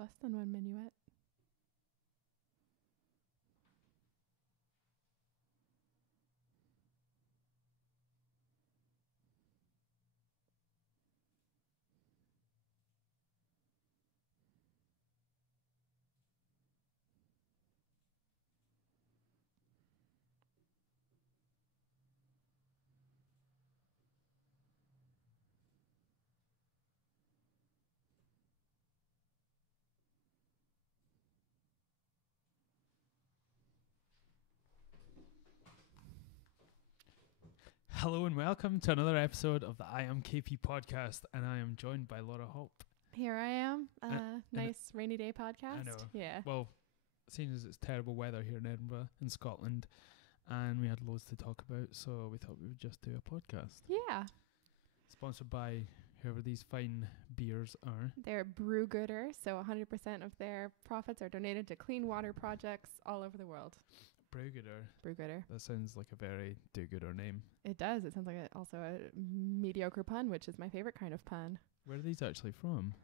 Less than one minuet. Hello and welcome to another episode of the IAMKAYPEE podcast, and I am joined by Laura Hope. Here I am. Nice rainy day podcast. I know. Yeah. Well, seeing as it's terrible weather here in Edinburgh, in Scotland, and we had loads to talk about, so we thought we would just do a podcast. Yeah. Sponsored by whoever these fine beers are. They're brew gooder, so 100% of their profits are donated to clean water projects all over the world. Brewgooder. Brew gooder. That sounds like a very do-gooder name. It does. It sounds like also a mediocre pun, which is my favorite kind of pun. Where are these actually from?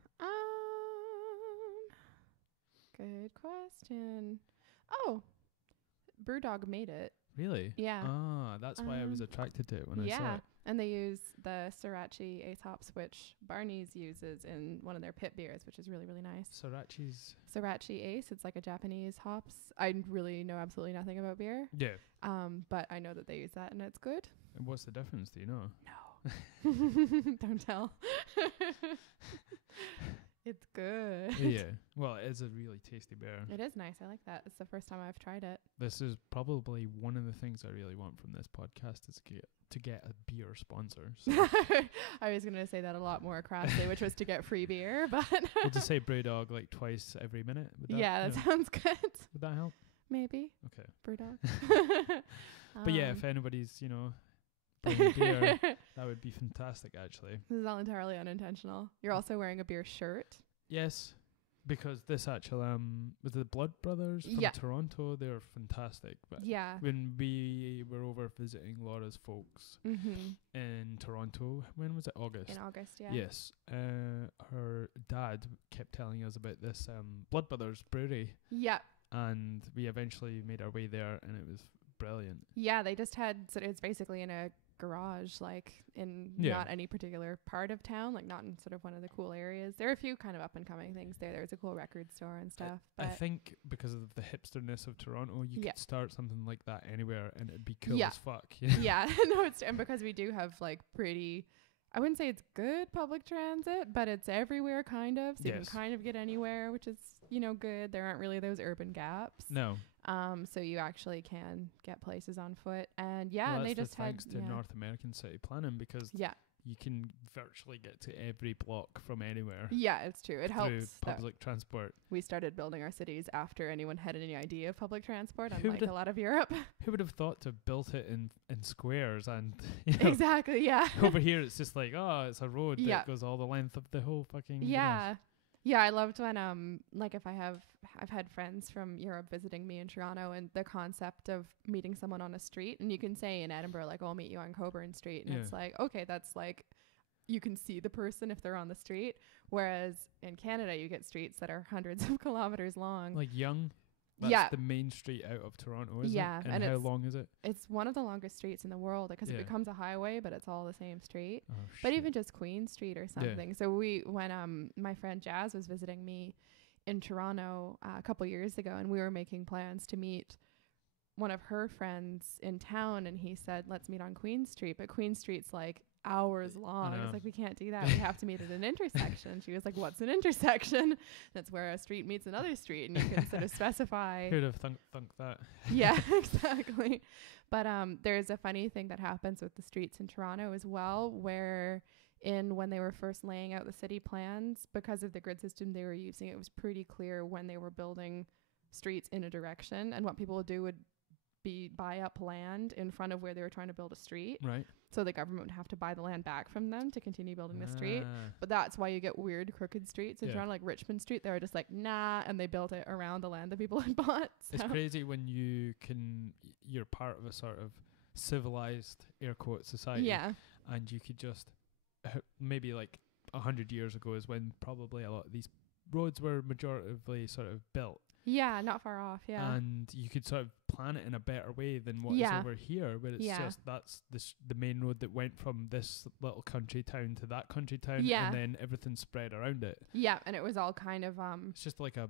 Good question. Oh, Brewdog made it. Really? Yeah. Ah, that's why I was attracted to it when I saw it. And they use the Sriracha Ace hops, which Barney's uses in one of their pit beers, which is really, really nice. Sriracha Ace, it's like a Japanese hops. I really know absolutely nothing about beer. Yeah. But I know that they use that and it's good. And what's the difference? Do you know? No. Don't tell. It's good. Yeah. Well, it is a really tasty beer. It is nice. I like that. It's the first time I've tried it. This is probably one of the things I really want from this podcast is to get a beer sponsor. So. I was going to say that a lot more crassly, which was to get free beer, but we'll just say Brewdog like twice every minute. That sounds good. Would that help? Maybe. Okay. Brewdog. But yeah, if anybody's, bringing beer, that would be fantastic actually. This is all entirely unintentional. You're also wearing a beer shirt. Yes. Because this actual was the Blood Brothers from Toronto. They're fantastic. But when we were over visiting Laura's folks in Toronto, when was it? August. In August, yeah. Yes. Her dad kept telling us about this Blood Brothers brewery. Yeah. And we eventually made our way there, and it was brilliant. Yeah, they just had, so it's basically in a garage, like in not any particular part of town, like not in sort of one of the cool areas. There are a few kind of up and coming things there. There's a cool record store and stuff. I think because of the hipsterness of Toronto, you could start something like that anywhere and it'd be cool as fuck. Yeah, no, and because we do have like pretty, I wouldn't say it's good public transit, but it's everywhere kind of. So you can kind of get anywhere, which is, good. There aren't really those urban gaps. No. So you actually can get places on foot. And and they just thanks to North American city planning, because you can virtually get to every block from anywhere. Yeah, it's true. It helps. Public transport. We started building our cities after anyone had any idea of public transport, unlike a lot of Europe. Who would have thought to have built it in squares and exactly, yeah. Over here it's just like, it's a road that goes all the length of the whole fucking grass. Yeah, I loved when if I've had friends from Europe visiting me in Toronto, and the concept of meeting someone on a street, and you can say in Edinburgh, like, I'll meet you on Cockburn Street, and it's like, okay, that's like, you can see the person if they're on the street, whereas in Canada you get streets that are hundreds of kilometers long. Like Yonge? That's the main street out of Toronto, isn't it? And how long is it? It's one of the longest streets in the world, because it becomes a highway, but it's all the same street. Oh, but even just Queen Street or something. So when my friend Jazz was visiting me in Toronto a couple years ago, and we were making plans to meet one of her friends in town, and he said, let's meet on Queen Street. But Queen Street's like hours long. It's like, we can't do that. We have to meet at an intersection. She was like, what's an intersection? That's where a street meets another street, and you can sort of specify. Who'd have thunk that? Yeah, exactly. But there's a funny thing that happens with the streets in Toronto as well, where when they were first laying out the city plans, because of the grid system they were using, it was pretty clear when they were building streets in a direction, and what people would do would buy up land in front of where they were trying to build a street. Right. So the government would have to buy the land back from them to continue building the street. But that's why you get weird crooked streets in Toronto, like Richmond Street. They were just like, nah, and they built it around the land that people had bought. So. It's crazy when you're part of a sort of civilized, air quote, society. Yeah. And you could just, maybe like 100 years ago is when probably a lot of these roads were majoritively sort of built. Yeah, not far off, yeah. And you could sort of plan it in a better way than what is over here, where it's just that's the main road that went from this little country town to that country town, and then everything spread around it. Yeah, and it was all kind of it's just like a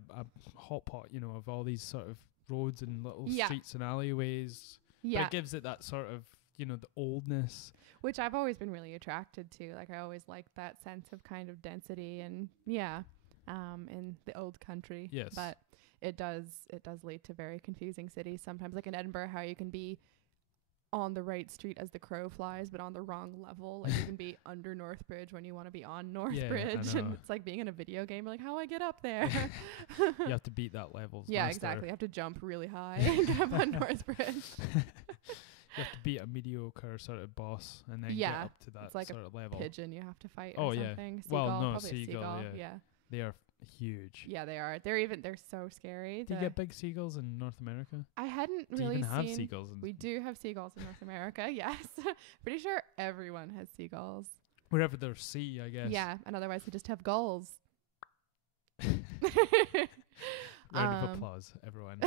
hot pot, you know, of all these sort of roads and little streets and alleyways. Yeah. But it gives it that sort of, you know, the oldness. Which I've always been really attracted to. Like, I always liked that sense of kind of density and, in the old country. Yes. But it does lead to very confusing cities sometimes. Like in Edinburgh, how you can be on the right street as the crow flies, but on the wrong level. Like you can be under North Bridge when you want to be on North Bridge. And it's like being in a video game. You're like, how do I get up there? You have to beat that level. Yeah, exactly. You have to jump really high and get up on North Bridge. You have to beat a mediocre sort of boss and then get up to that like sort of level. Pigeon you have to fight or something. Seagull, well, no, seagull, yeah. They are huge. Yeah, they are. They're so scary. Do you get big seagulls in North America? I hadn't really seen. Do you even have seen seagulls? We do have seagulls in North America, yes. Pretty sure everyone has seagulls. Wherever there's sea, I guess. Yeah, and otherwise we just have gulls. Round of applause, everyone.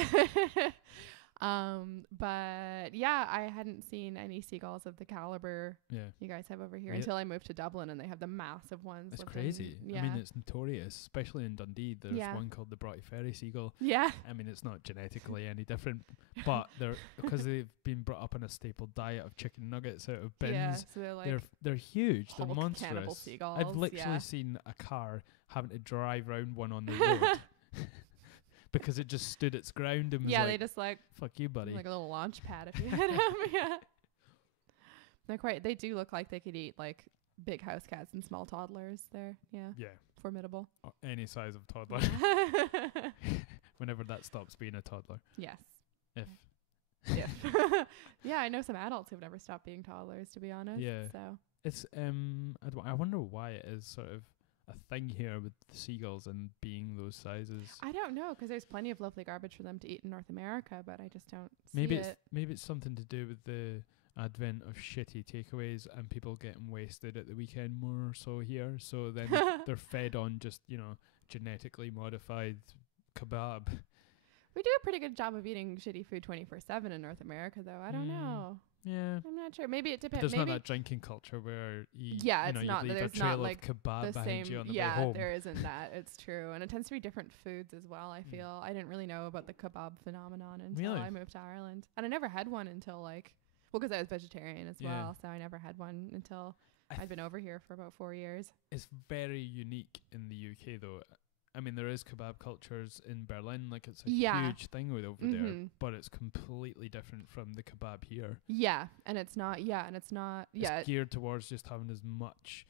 But yeah, I hadn't seen any seagulls of the caliber you guys have over here until I moved to Dublin, and they have the massive ones. It's crazy. I mean, it's notorious, especially in Dundee. There's one called the Broughty Ferry seagull. Yeah. I mean, it's not genetically any different, but they're because they've been brought up on a staple diet of chicken nuggets out of bins. Yeah, so they're like they're huge. They're Hulk monstrous. cannibal seagulls. I've literally seen a car having to drive around one on the road. Because it just stood its ground and was they just like fuck you, buddy. Like a little launch pad if you hit them. Yeah, they do look like they could eat like big house cats and small toddlers. They're formidable. Any size of toddler. Whenever that stops being a toddler. Yes. If. Yeah, I know some adults who've never stopped being toddlers, to be honest. Yeah. So it's I wonder why it is sort of a thing here with the seagulls and being those sizes. I don't know, because there's plenty of lovely garbage for them to eat in North America, but I just don't maybe see it. Maybe it's something to do with the advent of shitty takeaways and people getting wasted at the weekend more so here. So then they're fed on just, you know, genetically modified kebab. We do a pretty good job of eating shitty food 24/7 in North America, though. I don't know. Yeah, I'm not sure. Maybe it depends. There's not that drinking culture where you leave a trail of kebab behind you on the way home. Yeah, there isn't that. It's true, and it tends to be different foods as well. I feel I didn't really know about the kebab phenomenon until I moved to Ireland, and I never had one until because I was vegetarian as well, so I never had one until I'd been over here for about 4 years. It's very unique in the UK, though. I mean, there is kebab cultures in Berlin, like it's a huge thing over there, but it's completely different from the kebab here. Yeah, and it's not. It's geared towards just having as much,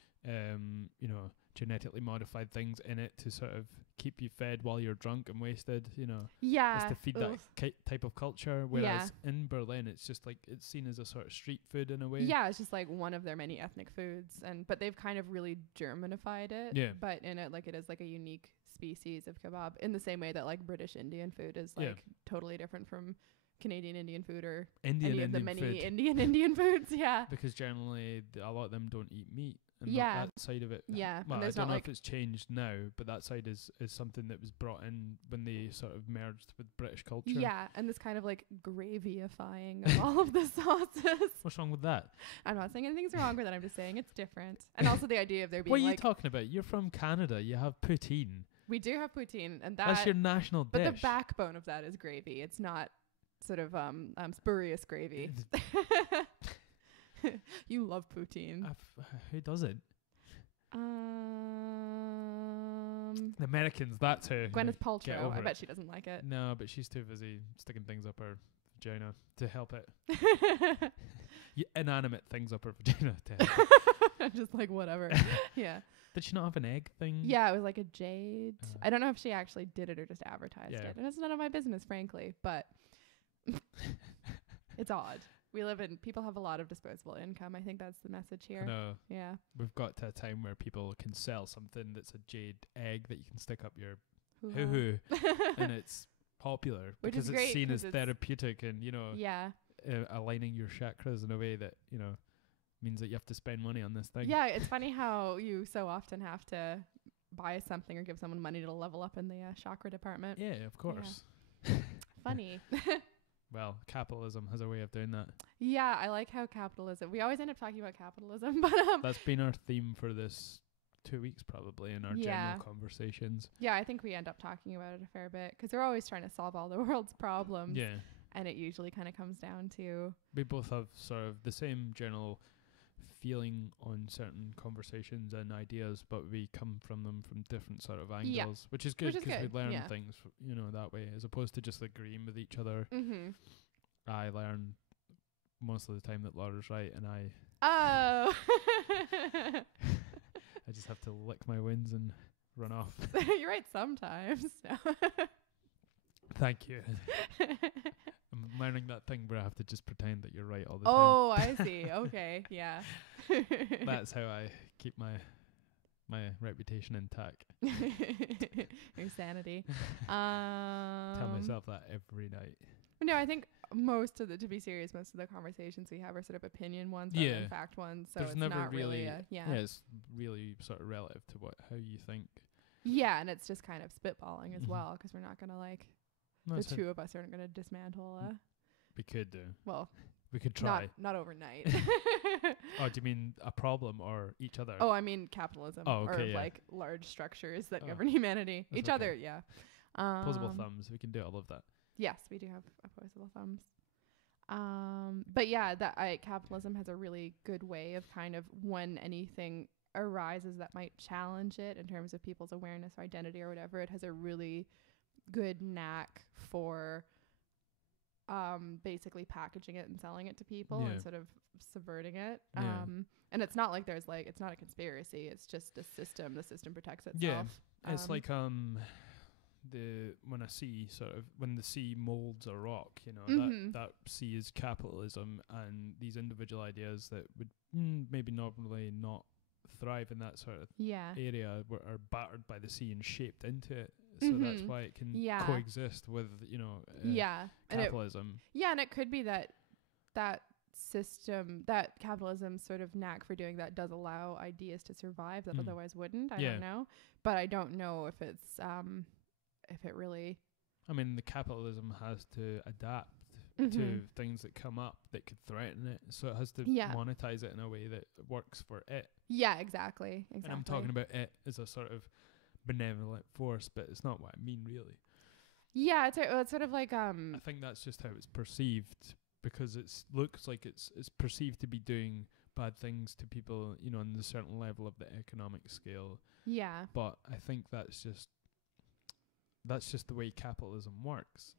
genetically modified things in it to sort of keep you fed while you're drunk and wasted. You know. Yeah. It's to feed that type of culture. Whereas in Berlin, it's just like it's seen as a sort of street food in a way. Yeah, it's just like one of their many ethnic foods, but they've kind of really Germanified it. Yeah. But in it, it is like a unique species of kebab, in the same way that like British Indian food is totally different from Canadian Indian food or any of the many Indian foods. Yeah, because generally a lot of them don't eat meat. And that side of it. Yeah, well, I don't know if it's changed now, but that side is something that was brought in when they sort of merged with British culture. Yeah, and this kind of like gravyifying of all of the sauces. What's wrong with that? I'm not saying anything's wrong with it. I'm just saying it's different. And also the idea of there being what are you talking about? You're from Canada. You have poutine. We do have poutine, and that's your national dish. But the backbone of that is gravy. It's not sort of spurious gravy. You love poutine. Who doesn't? The Americans, that's who. Gwyneth Paltrow. I bet she doesn't like it. No, but she's too busy sticking things up her vagina to help it. Inanimate things up her vagina to help it. Just like whatever. Yeah. Did she not have an egg thing? Yeah, it was like a jade. I don't know if she actually did it or just advertised it. And it's none of my business, frankly, but it's odd. People have a lot of disposable income. I think that's the message here. No. Yeah. We've got to a time where people can sell something that's a jade egg that you can stick up your hoo-hoo. And it's popular because it's seen as therapeutic and, aligning your chakras in a way that, means that you have to spend money on this thing. Yeah, it's funny how you so often have to buy something or give someone money to level up in the chakra department. Yeah, of course. Yeah. Funny. Well, capitalism has a way of doing that. Yeah, I like how capitalism. We always end up talking about capitalism, but that's been our theme for this 2 weeks probably in our general conversations. Yeah, I think we end up talking about it a fair bit because they're always trying to solve all the world's problems. Yeah. And it usually kind of comes down to... We both have sort of the same general feeling on certain conversations and ideas, but we come from them from different sort of angles, which is good because we learn things, that way, as opposed to just agreeing with each other. Mm-hmm. I learn most of the time that Laura's right, and I just have to lick my wins and run off. You're right sometimes. Thank you. I'm learning that thing where I have to just pretend that you're right all the time. Oh, I see. Okay, yeah. That's how I keep my reputation intact. Your sanity. Tell myself that every night. No, I think most of the conversations we have are sort of opinion ones rather than fact ones. So there's it's never not really it's really sort of relative to how you think. Yeah, and it's just kind of spitballing as well, because we're not going to the two of us aren't going to dismantle. We could do. Well, we could try. Not overnight. Oh, do you mean a problem or each other? Oh, I mean capitalism. Oh, okay, or large structures that govern humanity. That's each other, yeah. Opposable thumbs. We can do all of that. Yes, we do have opposable thumbs. But yeah, capitalism has a really good way of kind of, when anything arises that might challenge it in terms of people's awareness or identity or whatever, it has a really good knack for basically packaging it and selling it to people and sort of subverting it. And it's not like it's not a conspiracy, it's just a system. The system protects itself. Yeah. It's like when the sea molds a rock, that sea is capitalism, and these individual ideas that would maybe normally not thrive in that sort of area are battered by the sea and shaped into it. So that's why it can coexist with, capitalism. And it could be that system, that capitalism sort of knack for doing that does allow ideas to survive that otherwise wouldn't. I don't know. But I don't know if it's, if it really... I mean, the capitalism has to adapt to things that come up that could threaten it. So it has to monetize it in a way that works for it. Yeah, exactly. And I'm talking about it as a sort of benevolent force, but it's not what I mean, really. Yeah, it's sort of like... I think that's just how it's perceived, because it looks like it's perceived to be doing bad things to people, on the certain level of the economic scale. Yeah. But I think that's just the way capitalism works.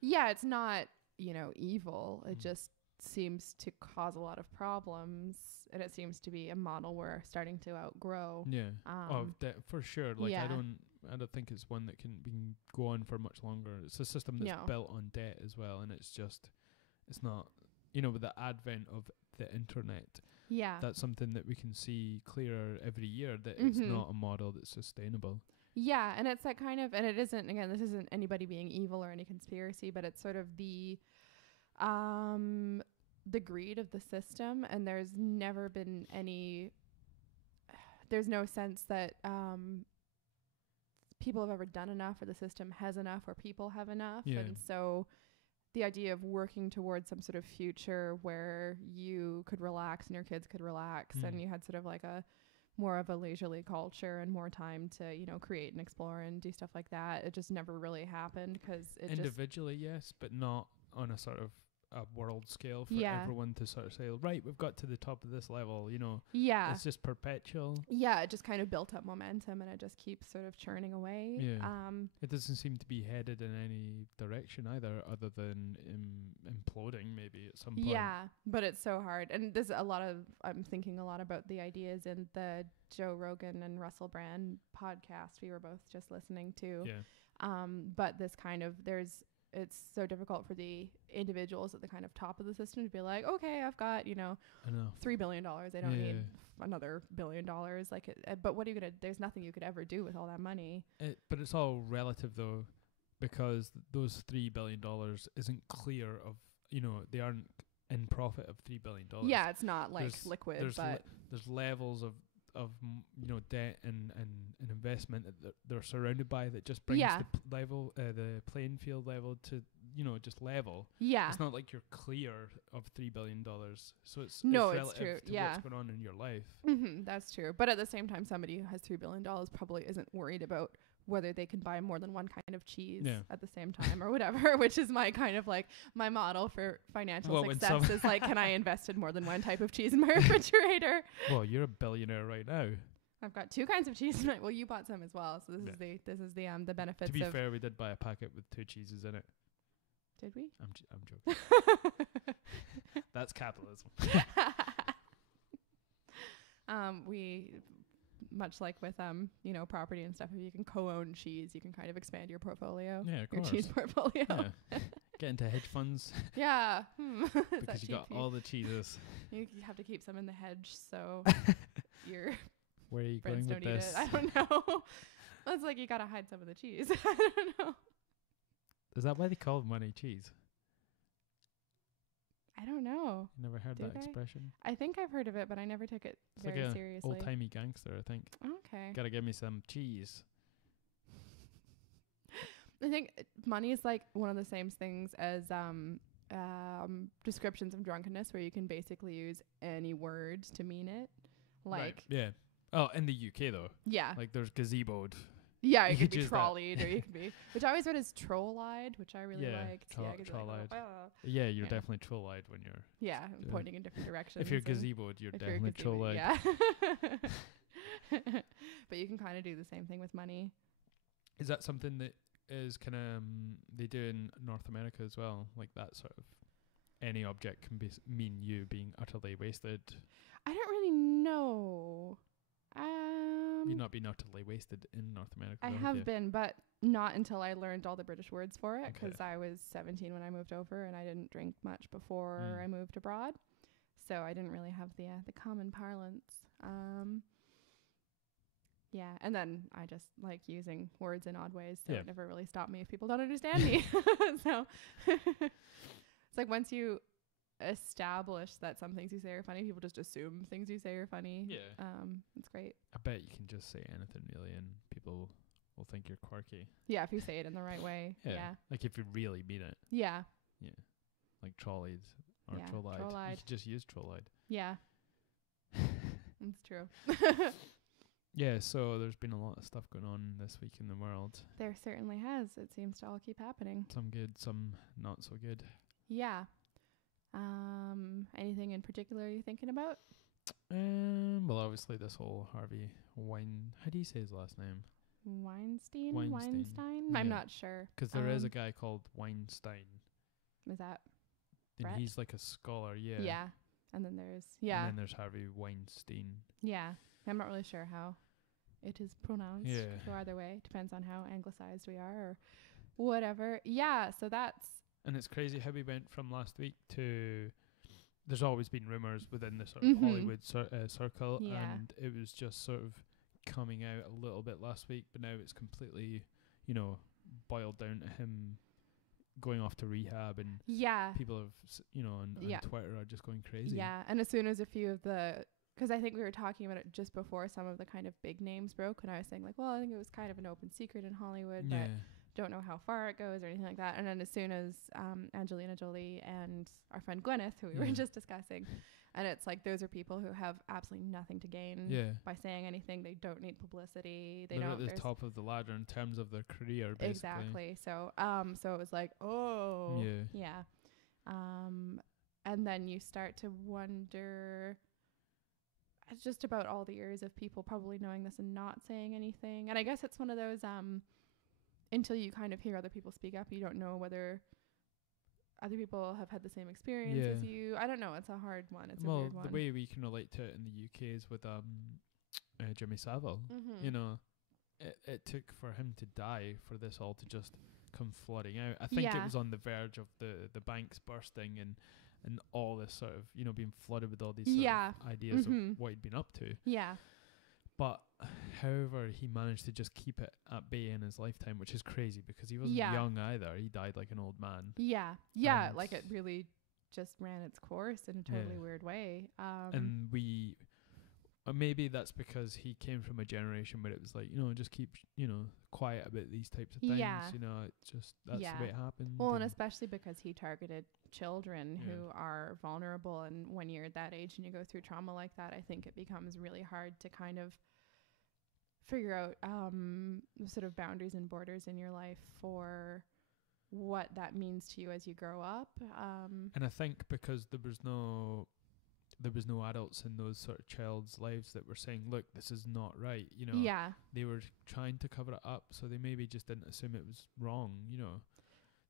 Yeah, it's not, evil. It just seems to cause a lot of problems, and it seems to be a model we're starting to outgrow. Yeah. For sure. I don't think it's one that can go on for much longer. It's a system that's built on debt as well, and it's not, with the advent of the internet. Yeah. That's something that we can see clearer every year, that it's not a model that's sustainable. Yeah, and it's that kind of, and it isn't, again, this isn't anybody being evil or any conspiracy, but it's sort of the greed of the system, and there's never been there's no sense that people have ever done enough, or the system has enough, or people have enough. And so the idea of working towards some sort of future where you could relax and your kids could relax and you had sort of like a more of a leisurely culture and more time to, create and explore and do stuff like that. It just never really happened because it individually, yes, but not on a sort of a world scale for everyone to sort of say, right, we've got to the top of this level, Yeah. It's just perpetual. Yeah, it just kind of built up momentum and it just keeps sort of churning away. Yeah. It doesn't seem to be headed in any direction either, other than imploding maybe at some point. Yeah, but it's so hard. And there's I'm thinking a lot about the ideas in the Joe Rogan and Russell Brand podcast we were both just listening to. Yeah. But this kind of, it's so difficult for the individuals at the kind of top of the system to be like, okay, I've got, $3 billion. I don't need another $1 billion. But what are you going to, there's nothing you could ever do with all that money. But it's all relative though, because those $3 billion isn't clear of, they aren't in profit of $3 billion. Yeah, it's not like liquid, there's levels of debt and investment that they're surrounded by, that just brings the playing field level to just level. Yeah, it's not like you're clear of $3 billion, so it's it's relative true. to what's going on in your life. That's true. But at the same time, somebody who has $3 billion probably isn't worried about whether they can buy more than one kind of cheese at the same time or whatever, which is my kind of like my model for financial success is like, can I invest in more than one type of cheese in my refrigerator? Well, you're a billionaire right now. I've got 2 kinds of cheese. Well, you bought some as well, so this is the benefits. To be fair, we did buy a packet with 2 cheeses in it. Did we? I'm joking. That's capitalism. We, much like with property and stuff, if you can co-own cheese, you can kind of expand your portfolio. Yeah, of your course. cheese portfolio. Yeah. Get into hedge funds. Yeah. Because you got all the cheeses. You have to keep some in the hedge, so your where are you friends going with don't eat this? it. I don't know. It's like you gotta hide some of the cheese. I don't know. Is that why they call money cheese? I don't know. You never heard that expression? I think I've heard of it, but I never took it very seriously. Old-timey gangster, I think. Okay. Gotta give me some cheese. I think money is like one of the same things as descriptions of drunkenness, where you can basically use any word to mean it. Like, right. Yeah. Oh, in the UK though. Yeah. Like there's gazeboed. Yeah, it could be trolleyed, or you could be, which I always read as troll-eyed, which I really liked. Troll-eyed. Yeah, you're definitely troll-eyed when you're. Yeah, pointing in different directions. If you're gazeboed, you're definitely troll-eyed. Yeah. But you can kind of do the same thing with money. Is that something that is kind of they do in North America as well? Like that sort of any object can mean you being utterly wasted. I don't really know. You've not been utterly wasted in North America. I have been, but not until I learned all the British words for it, because I was 17 when I moved over, and I didn't drink much before I moved abroad, so I didn't really have the common parlance. Yeah, and then I just like using words in odd ways, so it never really stopped me if people don't understand me. So it's like once you establish that some things you say are funny, people just assume things you say are funny. Yeah. It's great. I bet you can just say anything really and people will think you're quirky. Yeah, if you say it in the right way. Yeah. Like if you really mean it. Yeah. Yeah. Like trolleyed or troll-eyed. You could just use troll-eyed. Yeah. It's true. Yeah, so there's been a lot of stuff going on this week in the world. There certainly has. It seems to all keep happening. Some good, some not so good. Yeah. Anything in particular you're thinking about? Well, obviously this whole Harvey how do you say his last name? Weinstein? Yeah. I'm not sure. Because there is a guy called Weinstein. Is that and Brett? He's like a scholar, yeah. Yeah. And then there's And then there's Harvey Weinstein. Yeah. I'm not really sure how it is pronounced. Yeah. So either way, depends on how anglicized we are or whatever. Yeah, so that's... And it's crazy how we went from last week to... There's always been rumours within the sort of Hollywood circle, and it was just sort of coming out a little bit last week, but now it's completely, boiled down to him going off to rehab, and people have, on Twitter are just going crazy. Yeah, and as soon as a few of the... Because I think we were talking about it just before some of the kind of big names broke, and I was saying, like, well, I think it was kind of an open secret in Hollywood, but don't know how far it goes or anything like that. And then as soon as Angelina Jolie and our friend Gwyneth, who we were just discussing, and it's like those are people who have absolutely nothing to gain by saying anything. They don't need publicity. They're at the top of the ladder in terms of their career, basically. Exactly. So it was like, and then you start to wonder... It's just about all the years of people probably knowing this and not saying anything. And I guess it's one of those, until you kind of hear other people speak up, you don't know whether other people have had the same experience as you. I don't know. It's a hard one. It's a weird one. The way we can relate to it in the UK is with Jimmy Savile. Mm-hmm. It took for him to die for this all to just come flooding out. I think it was on the verge of the banks bursting and all this sort of, being flooded with all these sort of ideas of what he'd been up to. Yeah. But, however, he managed to just keep it at bay in his lifetime, which is crazy because he wasn't young either. He died like an old man. Yeah. Yeah, like it really just ran its course in a totally weird way. And maybe that's because he came from a generation where it was like, just keep, quiet about these types of things. It's just, that's the way it happened. Well, and especially because he targeted children who are vulnerable. And when you're at that age and you go through trauma like that, I think it becomes really hard to kind of figure out sort of boundaries and borders in your life for what that means to you as you grow up. And I think because there was no adults in those sort of child's lives that were saying, look, this is not right, they were trying to cover it up, so they maybe just didn't assume it was wrong,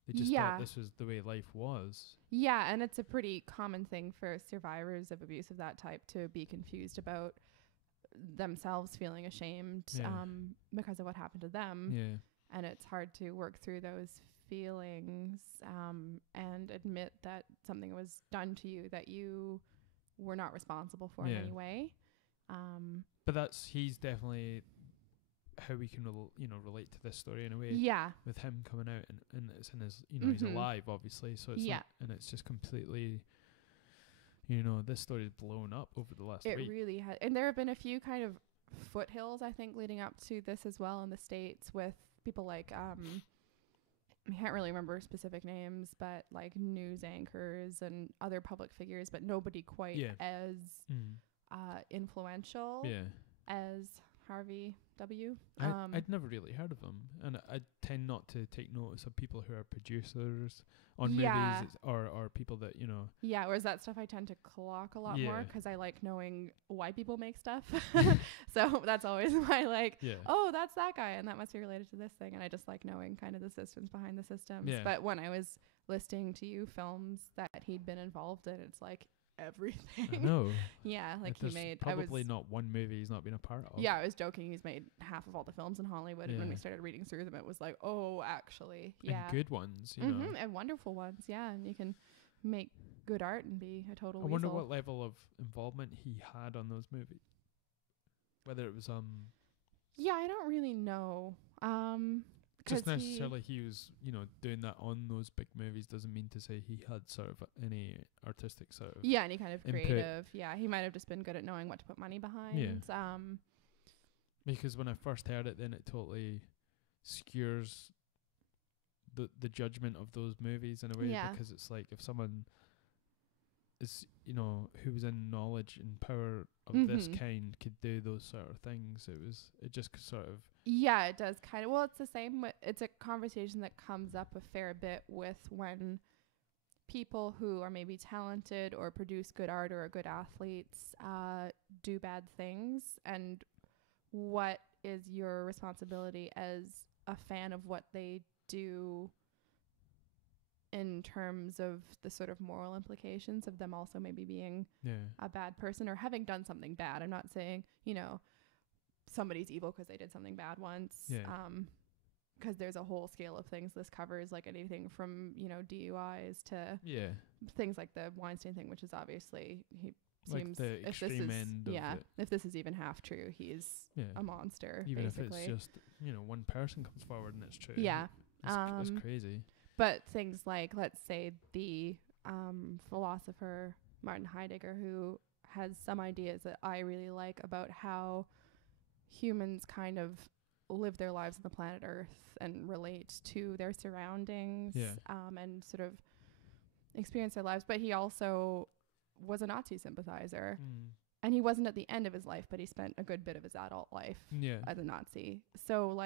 they just thought this was the way life was. And it's a pretty common thing for survivors of abuse of that type to be confused about themselves feeling ashamed because of what happened to them, and it's hard to work through those feelings and admit that something was done to you that you were not responsible for in any way. But he's definitely how we can relate to this story in a way. With him coming out and it's in his he's alive obviously, so it's and it's just completely this story's blown up over the last week. It really has. And there have been a few kind of foothills, I think, leading up to this as well in the States, with people like I can't really remember specific names, but like news anchors and other public figures, but nobody quite as influential as Harvey W. I'd never really heard of him, and I tend not to take notice of people who are producers on movies or people that whereas that stuff I tend to clock a lot more because I like knowing why people make stuff. So that's always my oh, that's that guy and that must be related to this thing, and I just like knowing kind of the systems behind the systems. But when I was listing to you films that he'd been involved in, it's like everything. I know. Like he made probably not one movie he's not been a part of. I was joking, he's made half of all the films in Hollywood, and when we started reading through them it was like, oh, actually and good ones, you know, and wonderful ones, and you can make good art and be a total I wonder what level of involvement he had on those movies, whether it was I don't really know, just necessarily he was doing that on those big movies doesn't mean to say he had sort of any artistic sort of any kind of creative input. He might have just been good at knowing what to put money behind. Because when I first heard it, then it totally skewers the judgment of those movies in a way, because it's like if someone is who was in knowledge and power of this kind could do those sort of things, it just sort of it does kind of. Well, it's the same. It's a conversation that comes up a fair bit with when people who are maybe talented or produce good art or are good athletes do bad things, and what is your responsibility as a fan of what they do in terms of the sort of moral implications of them also maybe being a bad person or having done something bad. I'm not saying, somebody's evil because they did something bad once. Because there's a whole scale of things this covers, like anything from, DUIs to things like the Weinstein thing, which is obviously, he seems, like the extreme end of it. If this is even half true, he's a monster, even basically. If it's just, one person comes forward and it's true. It's crazy. But things like, let's say, the philosopher Martin Heidegger, who has some ideas that I really like about how humans kind of live their lives on the planet Earth and relate to their surroundings and sort of experience their lives. But he also was a Nazi sympathizer. And he wasn't at the end of his life, but he spent a good bit of his adult life as a Nazi. So,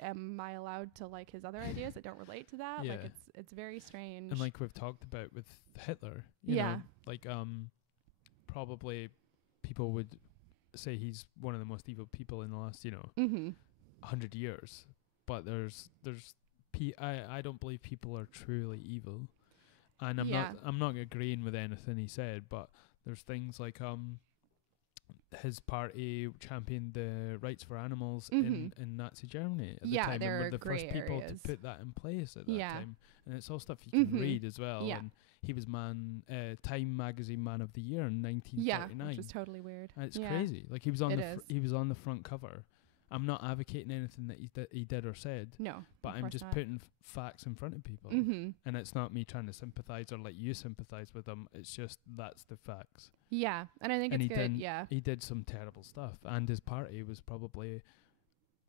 am I allowed to like his other ideas that don't relate to that? It's very strange. And like we've talked about with Hitler, you know, probably people would say he's one of the most evil people in the last, 100 years. But I don't believe people are truly evil. And I'm not agreeing with anything he said, but there's things like his party championed the rights for animals in Nazi Germany at the time, and were the first people to put that in place at that time. And it's all stuff you can read as well. And he was Time magazine Man of the Year in 1939. Which is totally weird. And it's crazy. Like he was on the front cover I'm not advocating anything that he did or said. No, but I'm just putting facts in front of people, and it's not me trying to sympathize or let you sympathize with them. It's just that's the facts. Yeah, and I think it's good. He did some terrible stuff, and his party was probably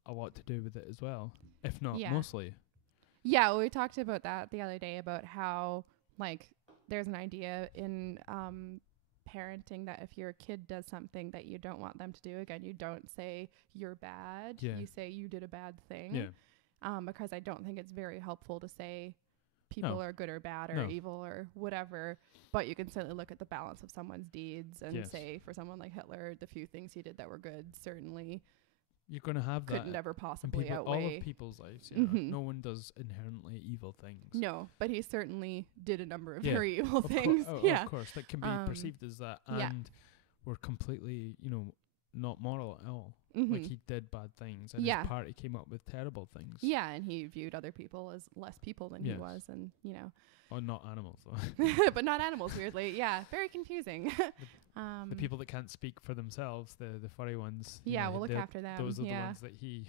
a lot to do with it as well, if not mostly. Yeah, well, we talked about that the other day about how like there's an idea in parenting that if your kid does something that you don't want them to do again, you don't say you're bad. You say you did a bad thing. Because I don't think it's very helpful to say people are good or bad or evil or whatever, but you can certainly look at the balance of someone's deeds and say for someone like Hitler, the few things he did that were good certainly you're going to have that. Could never possibly outweigh all of people's lives. You know, no one does inherently evil things. No, but he certainly did a number of very evil things. Of course, that can be perceived as that, and we're completely, not moral at all. Like he did bad things, and his party came up with terrible things. Yeah, and he viewed other people as less people than he was, and Oh, not animals though. But not animals, weirdly. Yeah, very confusing. The people that can't speak for themselves, the furry ones. Yeah, we'll look after them. Those are the ones that he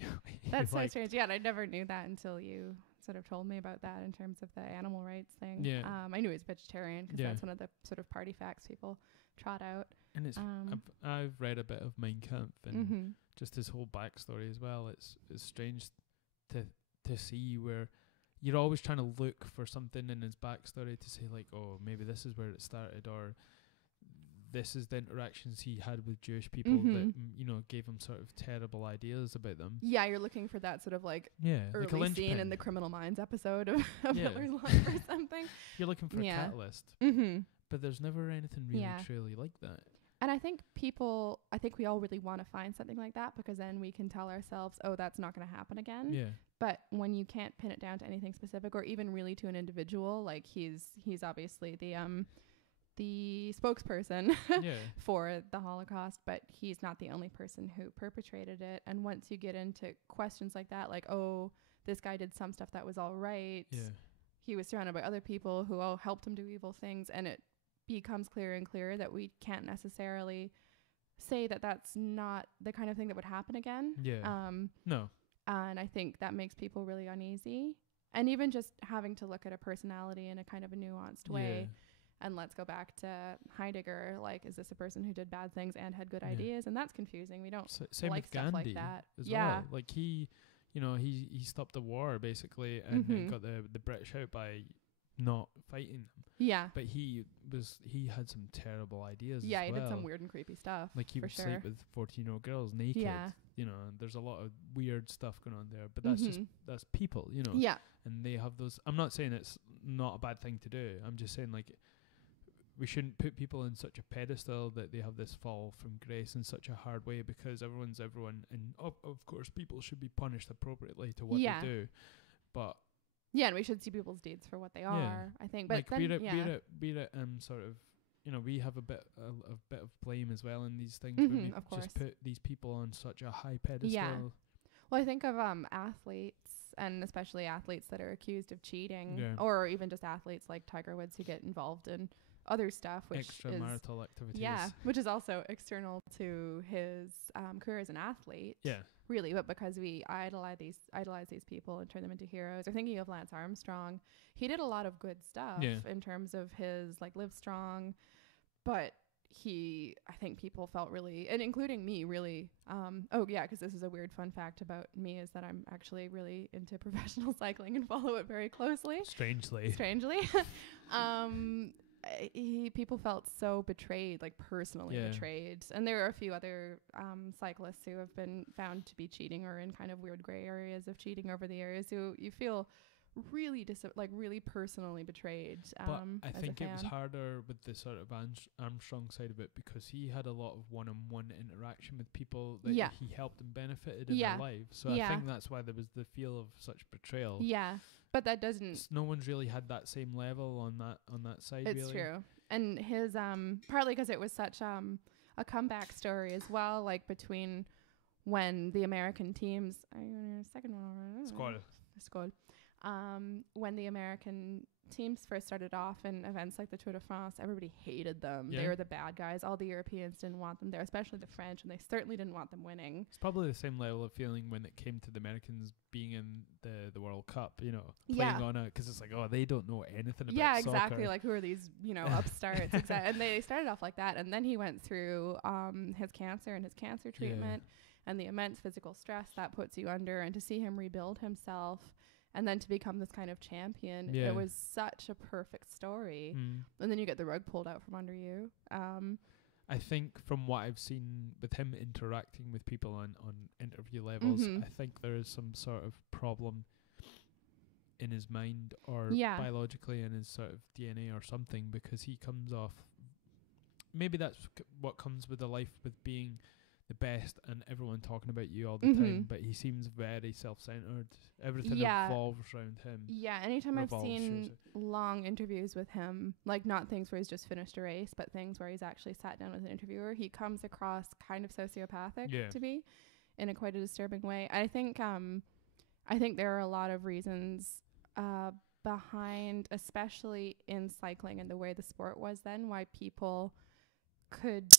That's so strange. Yeah, and I never knew that until you sort of told me about that in terms of the animal rights thing. Yeah. I knew he was vegetarian because that's one of the sort of party facts people trot out. And it's I've read a bit of Mein Kampf and just his whole backstory as well. It's strange to see where you're always trying to look for something in his backstory to say like, oh, maybe this is where it started, or this is the interactions he had with Jewish people that gave him sort of terrible ideas about them. Yeah, you're looking for that sort of like early like scene in the Criminal Minds episode of Hitler's life or something. You're looking for a catalyst, but there's never anything really truly like that. And I think we all really want to find something like that because then we can tell ourselves, oh, that's not going to happen again. Yeah. But when you can't pin it down to anything specific or even really to an individual, like he's obviously the spokesperson for the Holocaust, but he's not the only person who perpetrated it. And once you get into questions like that, like, oh, this guy did some stuff that was all right. Yeah. He was surrounded by other people who all helped him do evil things, and it becomes clearer and clearer that we can't necessarily say that that's not the kind of thing that would happen again. No. And I think that makes people really uneasy. And even just having to look at a personality in a kind of a nuanced way. And let's go back to Heidegger. Like, is this a person who did bad things and had good ideas? And that's confusing. We don't same like with stuff Gandhi like that. As well. Like he stopped the war basically and then got the British out by not fighting them. Yeah. But he had some terrible ideas as he well. did some weird and creepy stuff. Like he would sleep with 14-year-old girls naked. Yeah. There's a lot of weird stuff going on there. But that's people, Yeah. And they have those. I'm not saying it's not a bad thing to do. I'm just saying like we shouldn't put people in such a pedestal that they have this fall from grace in such a hard way because everyone's everyone. And of course people should be punished appropriately to what they do. But yeah, and we should see people's deeds for what they are, I think. But like then, be it sort of, we have a bit of blame as well in these things. When we of course. Just put these people on such a high pedestal. Yeah. Well, I think of athletes, and especially athletes that are accused of cheating, or even just athletes like Tiger Woods who get involved in other stuff, which extramarital activities. Yeah, which is also external to his career as an athlete. Yeah. Really, but because we idolize these people and turn them into heroes. Or thinking of Lance Armstrong, he did a lot of good stuff in terms of his like Live Strong, but I think people felt really, and including me, really. Because this is a weird fun fact about me is that I'm actually really into professional cycling and follow it very closely. Strangely. People felt so betrayed, like personally betrayed. And there are a few other cyclists who have been found to be cheating or in kind of weird gray areas of cheating over the years who you feel really really personally betrayed. But I think it was harder with the sort of Armstrong side of it because he had a lot of one-on-one interaction with people that he helped and benefited in their lives. So I think that's why there was the feel of such betrayal. Yeah. But that doesn't. No one's really had that same level on that side. It's really. true, and his partly because it was such a comeback story as well. Like between when the American teams, second one over, Skål. When the American teams first started off in events like the Tour de France, everybody hated them. They were the bad guys. All the Europeans didn't want them there, especially the French, and they certainly didn't want them winning. It's probably the same level of feeling when it came to the Americans being in the World Cup, you know, playing on it, because it's like, oh, they don't know anything about soccer. Exactly. Like, who are these, you know, upstarts? And they started off like that, and then he went through his cancer and his cancer treatment and the immense physical stress that puts you under, and to see him rebuild himself and then to become this kind of champion, it was such a perfect story. And then you get the rug pulled out from under you. I think from what I've seen with him interacting with people on interview levels, I think there is some sort of problem in his mind or biologically in his sort of DNA or something, because he comes off, maybe that's what comes with the life with being the best and everyone talking about you all the time, but he seems very self-centered. Everything revolves around him. Anytime I've seen long interviews with him, like not things where he's just finished a race, but things where he's actually sat down with an interviewer, he comes across kind of sociopathic to me in a quite a disturbing way. I think there are a lot of reasons behind, especially in cycling and the way the sport was then, why people could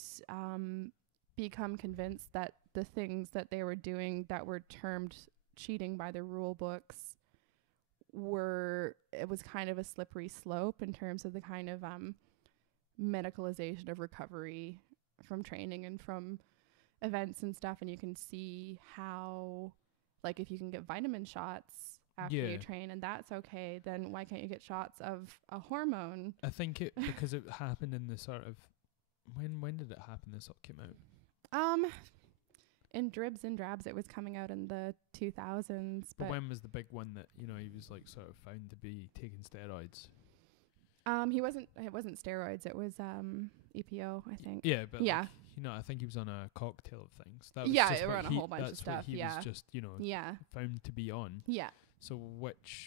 become convinced that the things that they were doing that were termed cheating by the rule books it was kind of a slippery slope in terms of the kind of medicalization of recovery from training and from events and stuff. And you can see how, like, if you can get vitamin shots after you train and that's okay, then why can't you get shots of a hormone? I think it because it happened in the sort of when did it happen? This all came out. In dribs and drabs, it was coming out in the 2000s. But when was the big one that, you know, he was like sort of found to be taking steroids? It wasn't steroids, it was EPO, I think. Yeah, but like, you know, I think he was on a cocktail of things. That was just it were on a whole bunch of stuff. He was just, you know, found to be on. Yeah. So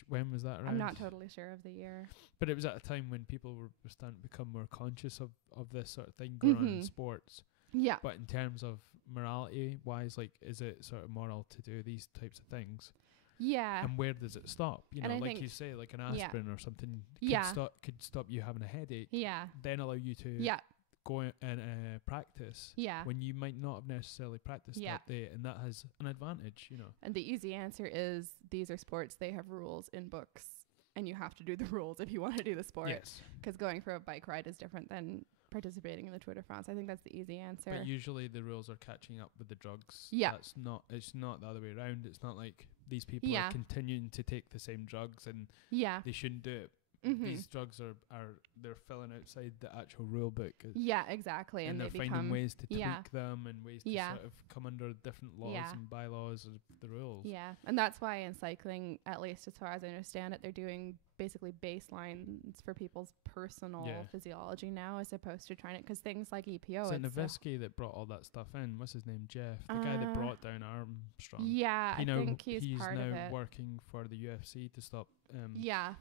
when was that around? I'm not totally sure of the year. But it was at a time when people were starting to become more conscious of this sort of thing going on in sports. Yeah. But in terms of morality wise, like, is it sort of moral to do these types of things? Yeah. And where does it stop? You know, like you say, like an aspirin or something could stop you having a headache. Yeah. Then allow you to go and practice. Yeah. When you might not have necessarily practiced that day, and that has an advantage, you know. And the easy answer is these are sports, they have rules in books, and you have to do the rules if you want to do the sport. Yes. Because going for a bike ride is different than participating in the Tour de France. I think that's the easy answer. But usually the rules are catching up with the drugs. Yeah. It's not the other way around. It's not like these people are continuing to take the same drugs and they shouldn't do it. These drugs are they're filling outside the actual rule book. Yeah, exactly. And they're finding ways to tweak them and ways to sort of come under different laws and bylaws of the rules. Yeah, and that's why in cycling, at least as far as I understand it, they're doing basically baselines for people's personal physiology now, as opposed to trying it, because things like EPO. Is it Nowitzki that brought all that stuff in? What's his name? Jeff, the guy that brought down Armstrong. Yeah, I think he's part of it. He's now working for the UFC to stop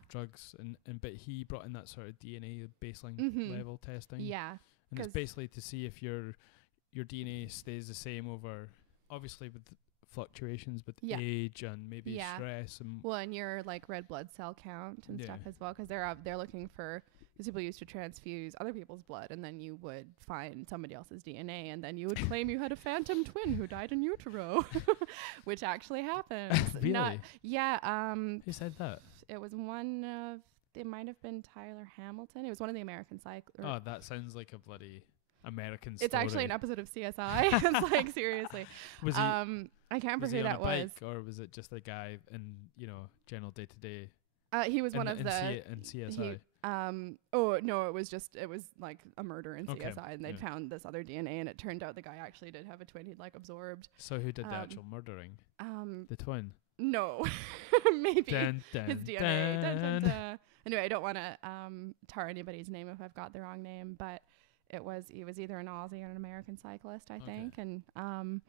drugs, and but he brought in that sort of DNA baseline level testing. Yeah, and it's basically to see if your DNA stays the same over, obviously with fluctuations with age and maybe stress and your like red blood cell count and stuff as well, because they're looking for, because people used to transfuse other people's blood, and then you would find somebody else's DNA, and then you would claim you had a phantom twin who died in utero, which actually happens. Really? Who said that? It was it might have been Tyler Hamilton. It was one of the American cyclists. Oh, that sounds like a bloody American story. It's actually an episode of CSI. It's like, seriously. Was he, I can't remember who that was. Or was it just a guy in, you know, general day to day? He was one of in CSI. It was like a murder in CSI, and they'd found this other DNA, and it turned out the guy actually did have a twin he'd like absorbed. So who did the actual murdering? The twin? No. Maybe his DNA. Dun, dun, dun. Anyway, I don't want to tar anybody's name if I've got the wrong name, but he was either an Aussie or an American cyclist, I think, and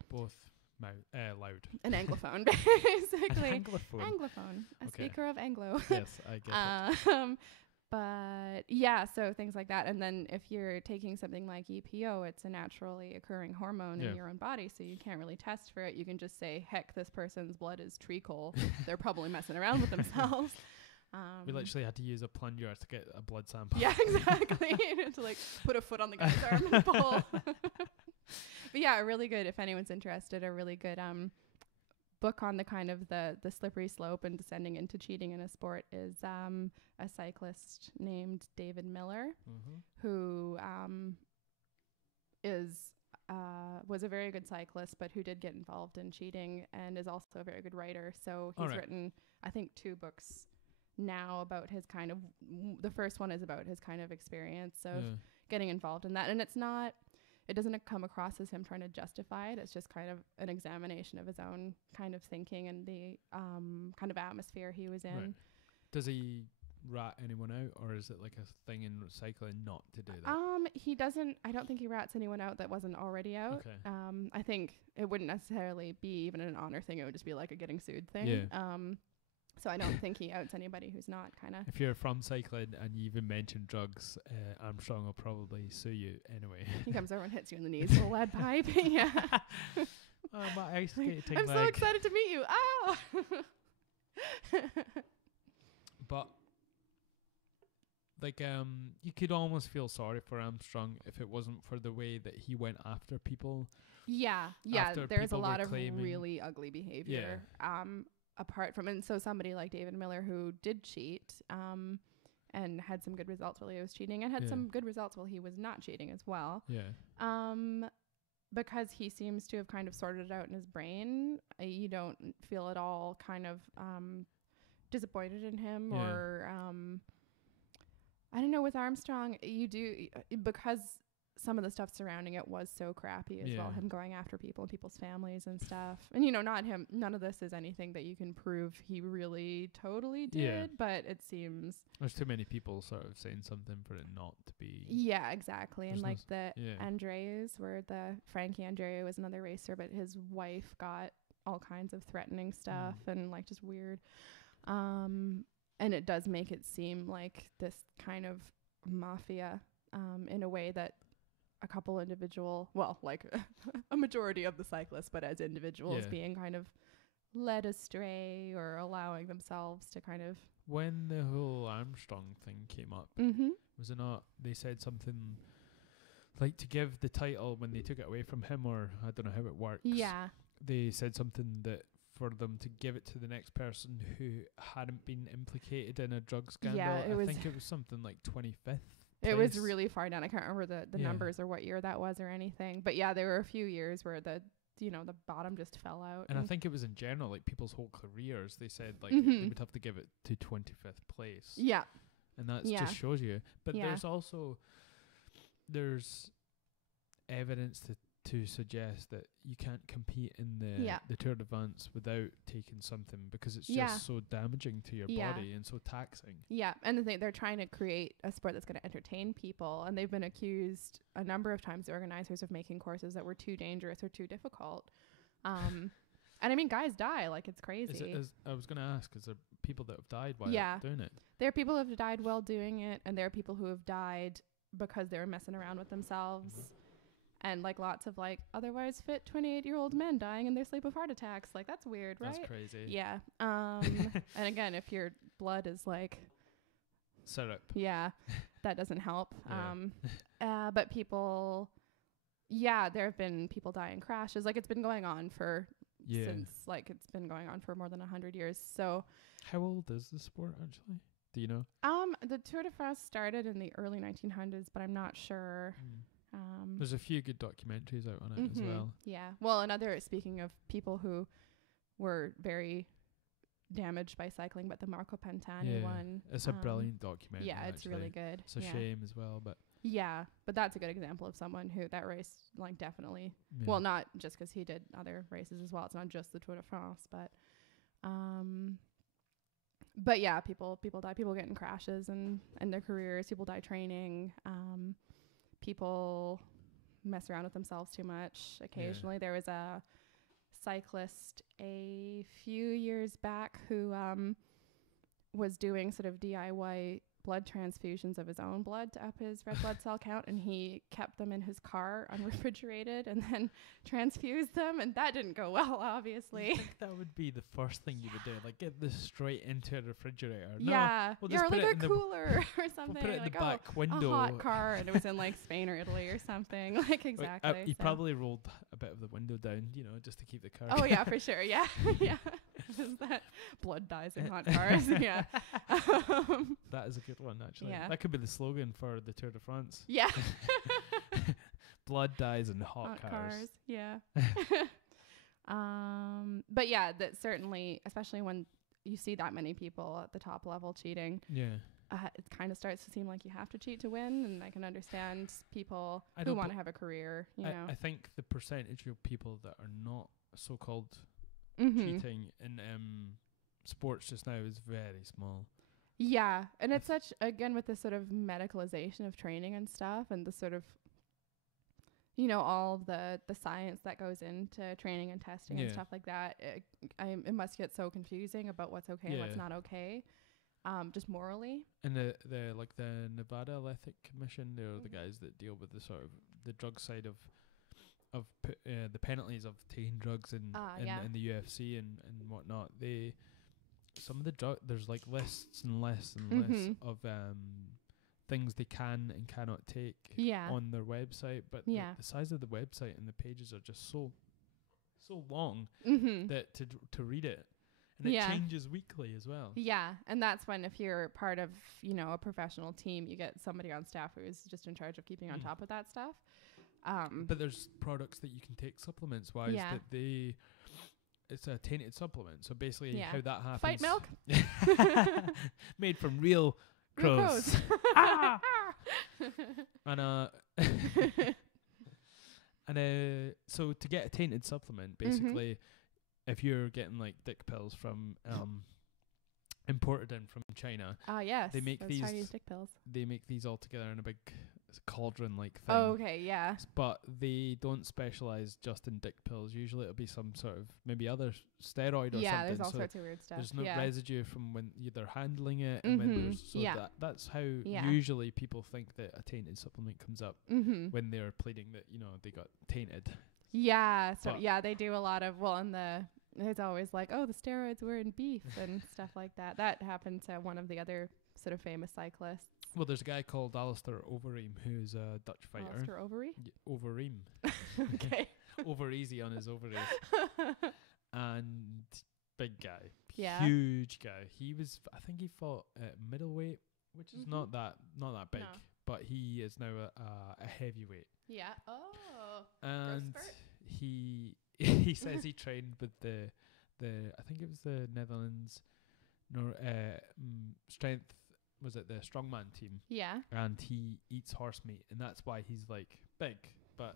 both loud. An Anglophone, basically. An Anglophone. A speaker of Anglo. Yes, I get it. But yeah, so things like that. And then if you're taking something like EPO, it's a naturally occurring hormone in your own body, so you can't really test for it. You can just say, heck, this person's blood is treacle. They're probably messing around with themselves. We literally had to use a plunger to get a blood sample. Yeah, exactly. To like put a foot on the guy's arm and pull. But yeah, really good, if anyone's interested, a really good book on the kind of the slippery slope and descending into cheating in a sport is a cyclist named David Miller, who was a very good cyclist, but who did get involved in cheating, and is also a very good writer. So he's written, I think, 2 books now about his kind of, the first one is about his kind of experience of getting involved in that. And it doesn't come across as him trying to justify it. It's just kind of an examination of his own kind of thinking and the kind of atmosphere he was in. Right. Does he rat anyone out, or is it like a thing in cycling not to do that? He doesn't, I don't think he rats anyone out that wasn't already out. Okay. I think it wouldn't necessarily be even an honor thing. It would just be like a getting sued thing. Yeah. So I don't think he outs anybody who's not, kind of. If you're from cycling and you even mention drugs, Armstrong will probably sue you anyway. He comes over and hits you in the knees with a lead pipe. Yeah. Oh, my ice skating I'm leg. so excited to meet you. Oh! But, like, you could almost feel sorry for Armstrong if it wasn't for the way that he went after people. Yeah. There's a lot of really ugly behavior. Yeah. Apart from, and so somebody like David Miller who did cheat and had some good results while he was cheating, and had some good results while he was not cheating as well. Yeah. Because he seems to have kind of sorted it out in his brain. You don't feel at all kind of disappointed in him or I don't know, with Armstrong you do, because some of the stuff surrounding it was so crappy as well, him going after people and people's families and stuff. And, not him, none of this is anything that you can prove he really totally did, but it seems... There's too many people sort of saying something for it not to be... Yeah, exactly. And like Andreas, where Frankie Andrea was another racer, but his wife got all kinds of threatening stuff and like just weird. And it does make it seem like this kind of mafia in a way that a couple individual, well, like a majority of the cyclists, but as individuals being kind of led astray or allowing themselves to kind of... When the whole Armstrong thing came up, was it not, they said something like to give the title when they took it away from him, or I don't know how it works. Yeah. They said something that for them to give it to the next person who hadn't been implicated in a drug scandal. Yeah, I think it was something like 25th. It was really far down. I can't remember the numbers or what year that was or anything. But yeah, there were a few years where the bottom just fell out. And I think it was in general, like people's whole careers, they said like they would have to give it to 25th place. Yeah. And that just shows you. But there's evidence to suggest that you can't compete in the Tour de France without taking something, because it's just so damaging to your body and so taxing. Yeah, and the thing, they're trying to create a sport that's going to entertain people, and they've been accused a number of times, the organizers, of making courses that were too dangerous or too difficult. And I mean, guys die, like it's crazy. I was going to ask, is there people that have died while doing it? There are people who have died while doing it, and there are people who have died because they were messing around with themselves. And like lots of like otherwise fit 28-year-old men dying in their sleep of heart attacks. Like that's weird, right? That's crazy. Yeah. And again, if your blood is like syrup, that doesn't help. But people, there have been people die in crashes. Like it's been going on since like it's been going on for more than 100 years. So how old is the sport actually? Do you know? The Tour de France started in the early 1900s, but I'm not sure. There's a few good documentaries out on it as well. Yeah. Well, speaking of people who were very damaged by cycling, but the Marco Pantani one. It's a brilliant documentary. Yeah, it's really good. It's a shame as well, but... Yeah, but that's a good example of someone who that race, like, definitely... Yeah. Well, not just because he did other races as well. It's not just the Tour de France, but... But yeah, people die. People get in crashes and their careers. People die training. People mess around with themselves too much occasionally. There was a cyclist a few years back who was doing sort of DIY blood transfusions of his own blood to up his red blood cell count, and he kept them in his car unrefrigerated and then transfused them, and that didn't go well, obviously. I think that would be the first thing you would do, like get this straight into a refrigerator. Yeah, we'll just or like a cooler or something. We'll put it in like, the back window. A hot car, and it was in like Spain or Italy or something. Like exactly. You probably rolled a bit of the window down, you know, just to keep the car. Oh yeah, for sure. Yeah, yeah. Is that blood dies in hot cars? Yeah. That is a good one, actually. Yeah. That could be the slogan for the Tour de France. Yeah. Blood dies in hot cars. Yeah. But yeah, that certainly, especially when you see that many people at the top level cheating. Yeah. It kind of starts to seem like you have to cheat to win, and I can understand people who want to have a career. You know, I think the percentage of people that are not so-called cheating in sports just now is very small. Yeah, and it's such, again, with the sort of medicalization of training and stuff, and the sort of, you know, all of the science that goes into training and testing and stuff like that. It must get so confusing about what's okay and what's not okay. Just morally. And the Nevada Ethics Commission, they're the guys that deal with the sort of the drug side of the penalties of taking drugs in the UFC and whatnot. Some of the there's like lists and lists and lists of things they can and cannot take on their website, but the size of the website and the pages are just so long that to read it. And it changes weekly as well. Yeah, and that's when, if you're part of, you know, a professional team, you get somebody on staff who's just in charge of keeping on top of that stuff. But there's products that you can take supplements-wise that it's a tainted supplement. So basically how that happens... Fight milk? Made from real crows. And so to get a tainted supplement, basically... If you're getting like dick pills from imported in from China, yes, they make these Chinese dick pills. They make these all together in a big cauldron like thing. Oh, okay, yeah. But they don't specialize just in dick pills. Usually it'll be some sort of maybe other steroid or something. Yeah, there's all sorts of weird stuff. There's no residue from when they're handling it, and when there's that's how usually people think that a tainted supplement comes up when they're pleading that, you know, they got tainted. Yeah, so they do a lot of, it's always like, oh, the steroids were in beef and stuff like that. That happened to one of the other sort of famous cyclists. Well, there's a guy called Alistair Overeem who's a Dutch fighter. Alistair Overeem. Okay. Over easy on his ovaries. And big guy. Yeah. Huge guy. I think he fought at middleweight, which is not that big, but he is now a heavyweight. Yeah. Oh. And he says he trained with the I think it was the Netherlands strength, was it the strongman team? Yeah. And he eats horse meat, and that's why he's like big. But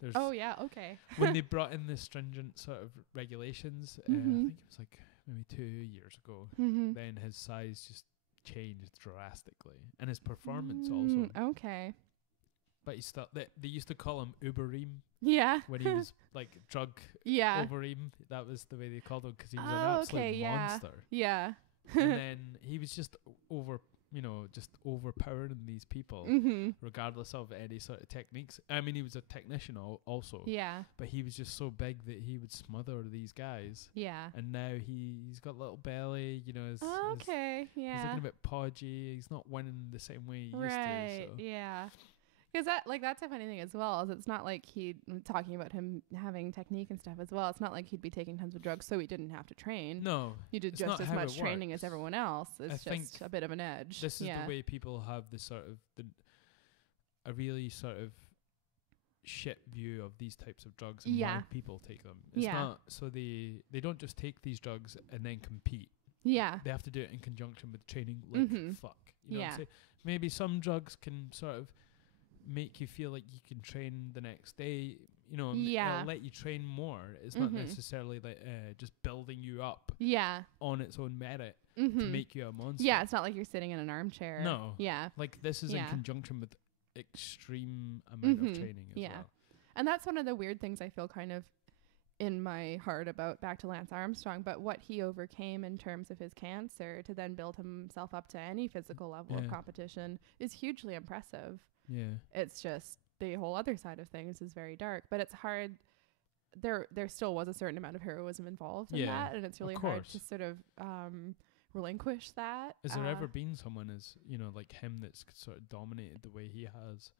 there's when they brought in the stringent sort of regulations, I think it was like maybe 2 years ago, then his size just changed drastically, and his performance also. Okay. But he's still, they used to call him Ubereem. Yeah. When he was like drug Overeem. That was the way they called him, because he was an absolute monster. Yeah. And then he was just overpowering these people, regardless of any sort of techniques. I mean, he was a technician also. Yeah. But he was just so big that he would smother these guys. Yeah. And now he's got a little belly, you know. He's looking a bit podgy. He's not winning the same way he used to. Right, yeah. Because that's a funny thing as well, is it's not like talking about him having technique and stuff as well. It's not like he'd be taking tons of drugs so he didn't have to train. No. He did just as much training as everyone else. It's just a bit of an edge. This is the way people have this sort of a really sort of shit view of these types of drugs and why people take them. It's not, so they don't just take these drugs and then compete. Yeah. They have to do it in conjunction with training like fuck. You know what I'm saying? Maybe some drugs can sort of make you feel like you can train the next day, you know, it'll let you train more. It's not necessarily like just building you up on its own merit to make you a monster. Yeah, it's not like you're sitting in an armchair. No. Yeah. Like this is in conjunction with extreme amount of training as well. And that's one of the weird things I feel kind of in my heart about back to Lance Armstrong, but what he overcame in terms of his cancer to then build himself up to any physical level of competition is hugely impressive. Yeah. It's just the whole other side of things is very dark, but it's hard. There still was a certain amount of heroism involved in that, and it's really hard to sort of relinquish that. Has there ever been someone as, you know, like him that's sort of dominated the way he has?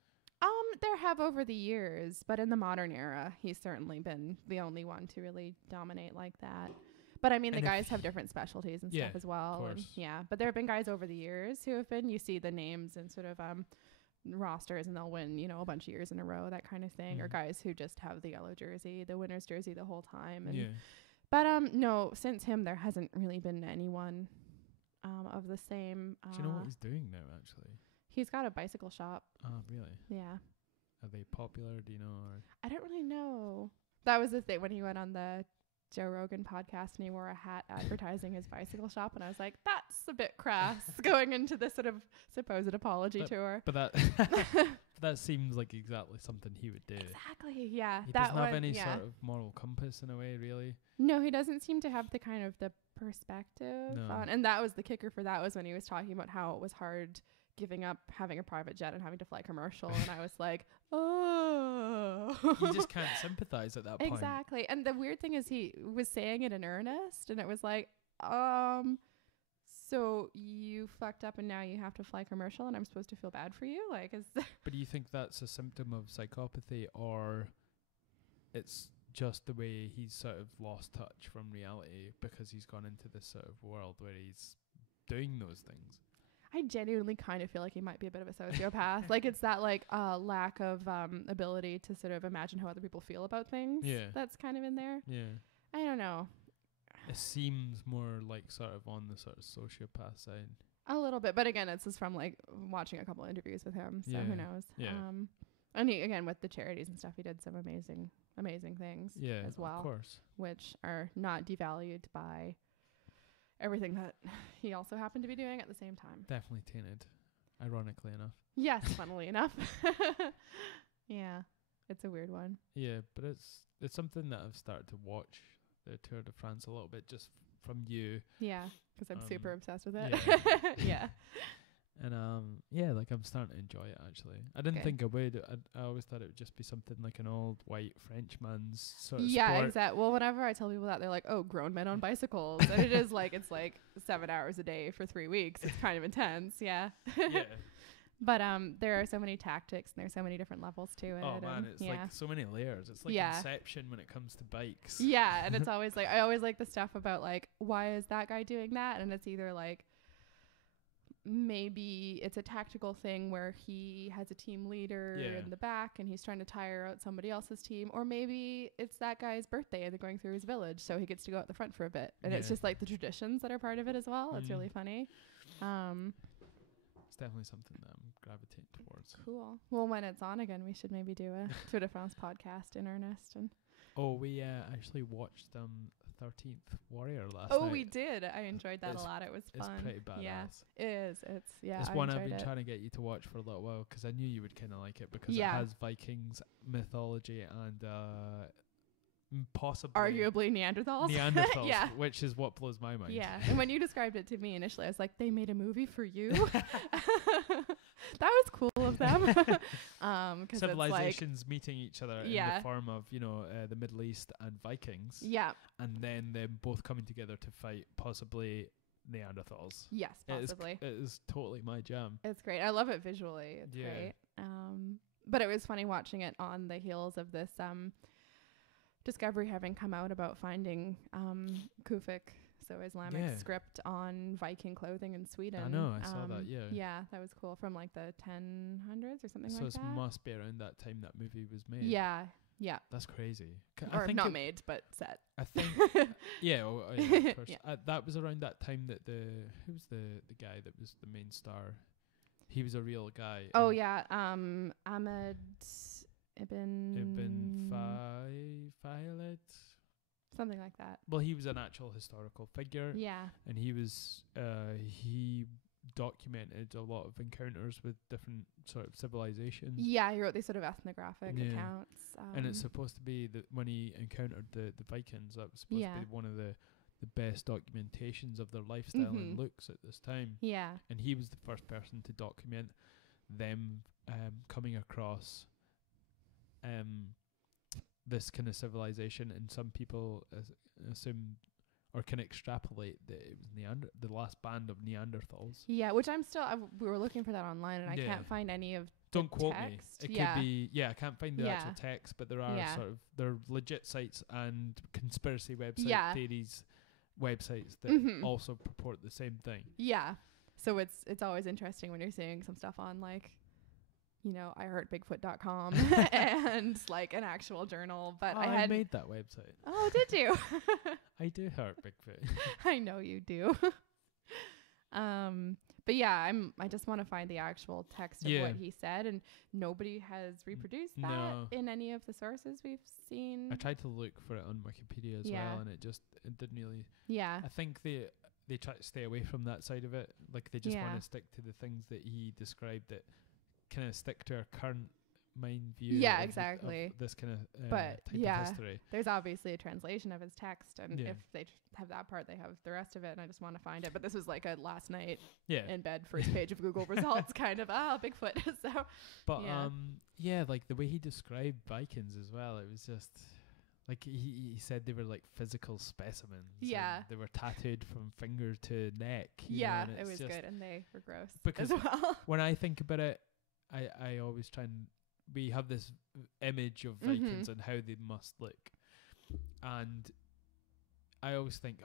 There have over the years, but in the modern era, he's certainly been the only one to really dominate like that. But I mean, the guys have different specialties and stuff as well. And but there have been guys over the years who have been, you see the names and sort of rosters, and they'll win, you know, a bunch of years in a row, that kind of thing. Or guys who just have the yellow jersey, the winner's jersey the whole time. And but no, since him, there hasn't really been anyone of the same. Do you know what he's doing now, actually? He's got a bicycle shop. Oh, really? Yeah. Are they popular? Do you know? Or? I don't really know. That was the thing when he went on the Joe Rogan podcast and he wore a hat advertising his bicycle shop, and I was like, that's a bit crass going into this sort of supposed apology tour. But that that seems like exactly something he would do. Exactly, yeah. He doesn't have any sort of moral compass in a way, really. No, he doesn't seem to have the kind of the perspective on, and that was the kicker for that, was when he was talking about how it was hard giving up having a private jet and having to fly commercial, and I was like, oh. You just can't sympathize at that point. Exactly. And the weird thing is he was saying it in earnest, and it was like, so you fucked up and now you have to fly commercial and I'm supposed to feel bad for you? Like, is But do you think that's a symptom of psychopathy, or it's just the way he's sort of lost touch from reality because he's gone into this sort of world where he's doing those things? I genuinely kind of feel like he might be a bit of a sociopath. Like, it's that like lack of ability to sort of imagine how other people feel about things. Yeah, that's kind of in there. Yeah, I don't know. It seems more like sort of on the sort of sociopath side. A little bit, but again, it's just from like watching a couple interviews with him. So who knows? Yeah. And he, again, with the charities and stuff, he did some amazing things. As well. Of course. Which are not devalued by everything that he also happened to be doing at the same time. Definitely tainted, ironically enough. Yes, funnily enough. Yeah, it's a weird one. Yeah, but it's something that I've started to watch the Tour de France a little bit just from you. Yeah, because I'm super obsessed with it. Yeah. Yeah. And like I'm starting to enjoy it actually. I didn't think I would. I always thought it would just be something like an old white French man's sort of sport. Yeah, exactly. Well, whenever I tell people that, they're like, "Oh, grown men on bicycles," and it is like, it's like 7 hours a day for 3 weeks. It's kind of intense. Yeah. Yeah. But there are so many tactics and there's so many different levels to it. Oh man, it's like so many layers. It's like Inception when it comes to bikes. Yeah, and it's always like, I always like the stuff about like, why is that guy doing that? And it's either like, maybe it's a tactical thing where he has a team leader in the back and he's trying to tire out somebody else's team, or maybe it's that guy's birthday and they're going through his village, so he gets to go out the front for a bit. And it's just like the traditions that are part of it as well. It's really funny. It's definitely something that I'm gravitating towards. Cool. Well, when it's on again, we should maybe do a Tour de France podcast in earnest. And we actually watched 13th Warrior last night. Oh, we did. I enjoyed that a lot. It was fun. It's pretty badass. Yeah, it is. It's one I've been trying to get you to watch for a little while because I knew you would kind of like it because it has Vikings mythology and possibly arguably Neanderthals, yeah, which is what blows my mind. Yeah, and when you described it to me initially, I was like, they made a movie for you. That was cool of them. Civilizations meeting each other in the form of the Middle East and Vikings. Yeah, and then them both coming together to fight possibly Neanderthals. Yes, possibly. It is totally my jam. It's great. I love it visually. It's great. But it was funny watching it on the heels of this discovery having come out about finding Kufic, so Islamic script on Viking clothing in Sweden. I know, I saw that, Yeah, that was cool, from like the 1000s or something like that. So it must be around that time that movie was made. Yeah. That's crazy. Or not made, but set. I think, of course. That was around that time that who was the guy that was the main star? He was a real guy. Oh, yeah, Ahmed Ibn Violet, something like that. Well, he was an actual historical figure. Yeah, and he was he documented a lot of encounters with different sort of civilizations. Yeah, he wrote these sort of ethnographic accounts. And it's supposed to be that when he encountered the Vikings, that was supposed to be one of the best documentations of their lifestyle and looks at this time. Yeah. And he was the first person to document them coming across this kind of civilization, and some people assume or can extrapolate that it was the last band of Neanderthals. Yeah, which we were looking for that online, and I can't find any of Don't the quote text. me. It could be, I can't find the actual text, but there are there are legit sites and conspiracy website theories websites that also purport the same thing. Yeah. So it's always interesting when you're seeing some stuff on like, iHeartBigfoot.com and like an actual journal. But I made that website. Oh, did you? I do heart Bigfoot. I know you do. But yeah, I just want to find the actual text of what he said, and nobody has reproduced that in any of the sources we've seen. I tried to look for it on Wikipedia as well, and it didn't really. Yeah. I think they try to stay away from that side of it. Like they just want to stick to the things that he described that kind of stick to our current mind view. Yeah, exactly. Of this kind of type of history. There's obviously a translation of his text, and if they have that part, they have the rest of it, and I just want to find it. But this was like a last night in bed, first page of Google results kind of, Bigfoot. So, but like the way he described Vikings as well, it was just like he said they were like physical specimens. Yeah. They were tattooed from finger to neck. Yeah, it was good, and they were gross because as well. When I think about it, I always try and we have this image of Vikings and how they must look, and I always think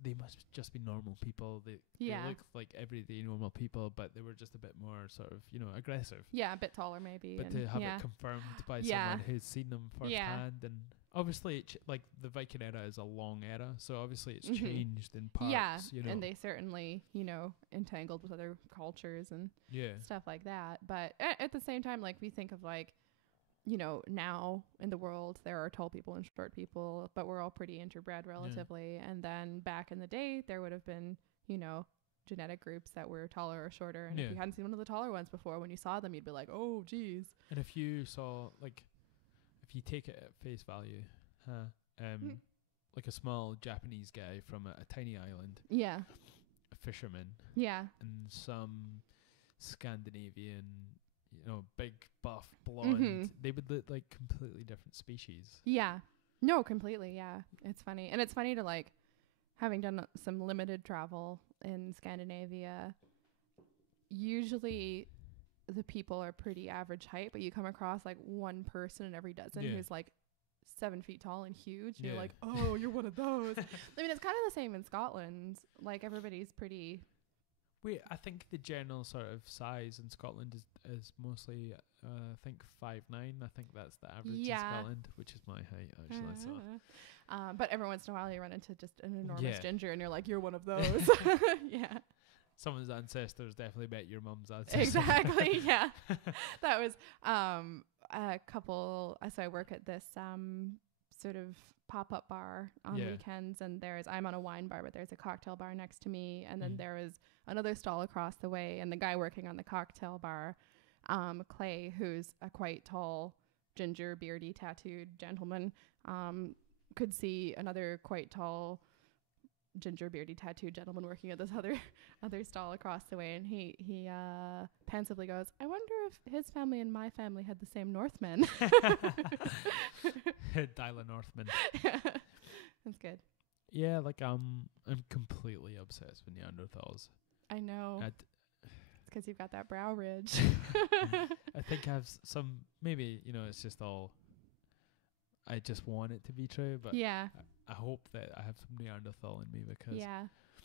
they must just be normal people. They look like everyday normal people, but they were just a bit more sort of aggressive. Yeah, a bit taller maybe. But to have it confirmed by someone who's seen them firsthand, and obviously like the Viking era is a long era, so obviously it's changed in parts. Yeah, and they certainly entangled with other cultures and stuff like that. But at the same time, like we think of like now in the world there are tall people and short people, but we're all pretty interbred relatively. And then back in the day there would have been genetic groups that were taller or shorter, and if you hadn't seen one of the taller ones before, when you saw them you'd be like, oh geez. And if you saw if you take it at face value, like a small Japanese guy from a tiny island, a fisherman, and some Scandinavian, big buff blonde, they would look like completely different species. Yeah, no, completely. Yeah, it's funny, and it's funny to like having done some limited travel in Scandinavia. Usually the people are pretty average height, but you come across like one person in every dozen who's like 7 feet tall and huge. You're like, oh, you're one of those. I mean, it's kind of the same in Scotland. Like everybody's pretty. I think the general sort of size in Scotland is mostly, I think 5'9". I think that's the average in Scotland, which is my height actually. So, but every once in a while you run into just an enormous ginger, and you're like, you're one of those. Yeah. Someone's ancestors definitely met your mum's ancestors. Exactly. Yeah. That was a couple. So I work at this sort of pop-up bar on weekends, and I'm on a wine bar, but there's a cocktail bar next to me, and then there is another stall across the way, and the guy working on the cocktail bar, Clay, who's a quite tall, ginger, beardy, tattooed gentleman, could see another quite tall, ginger, beardy, tattooed gentleman working at this other stall across the way, and he pensively goes, I wonder if his family and my family had the same Northmen. Dial a Northman. That's good. Yeah, like I'm completely obsessed with Neanderthals. I know. It's because you've got that brow ridge. I think I have some, maybe, it's just all, I just want it to be true, but I hope that I have some Neanderthal in me, because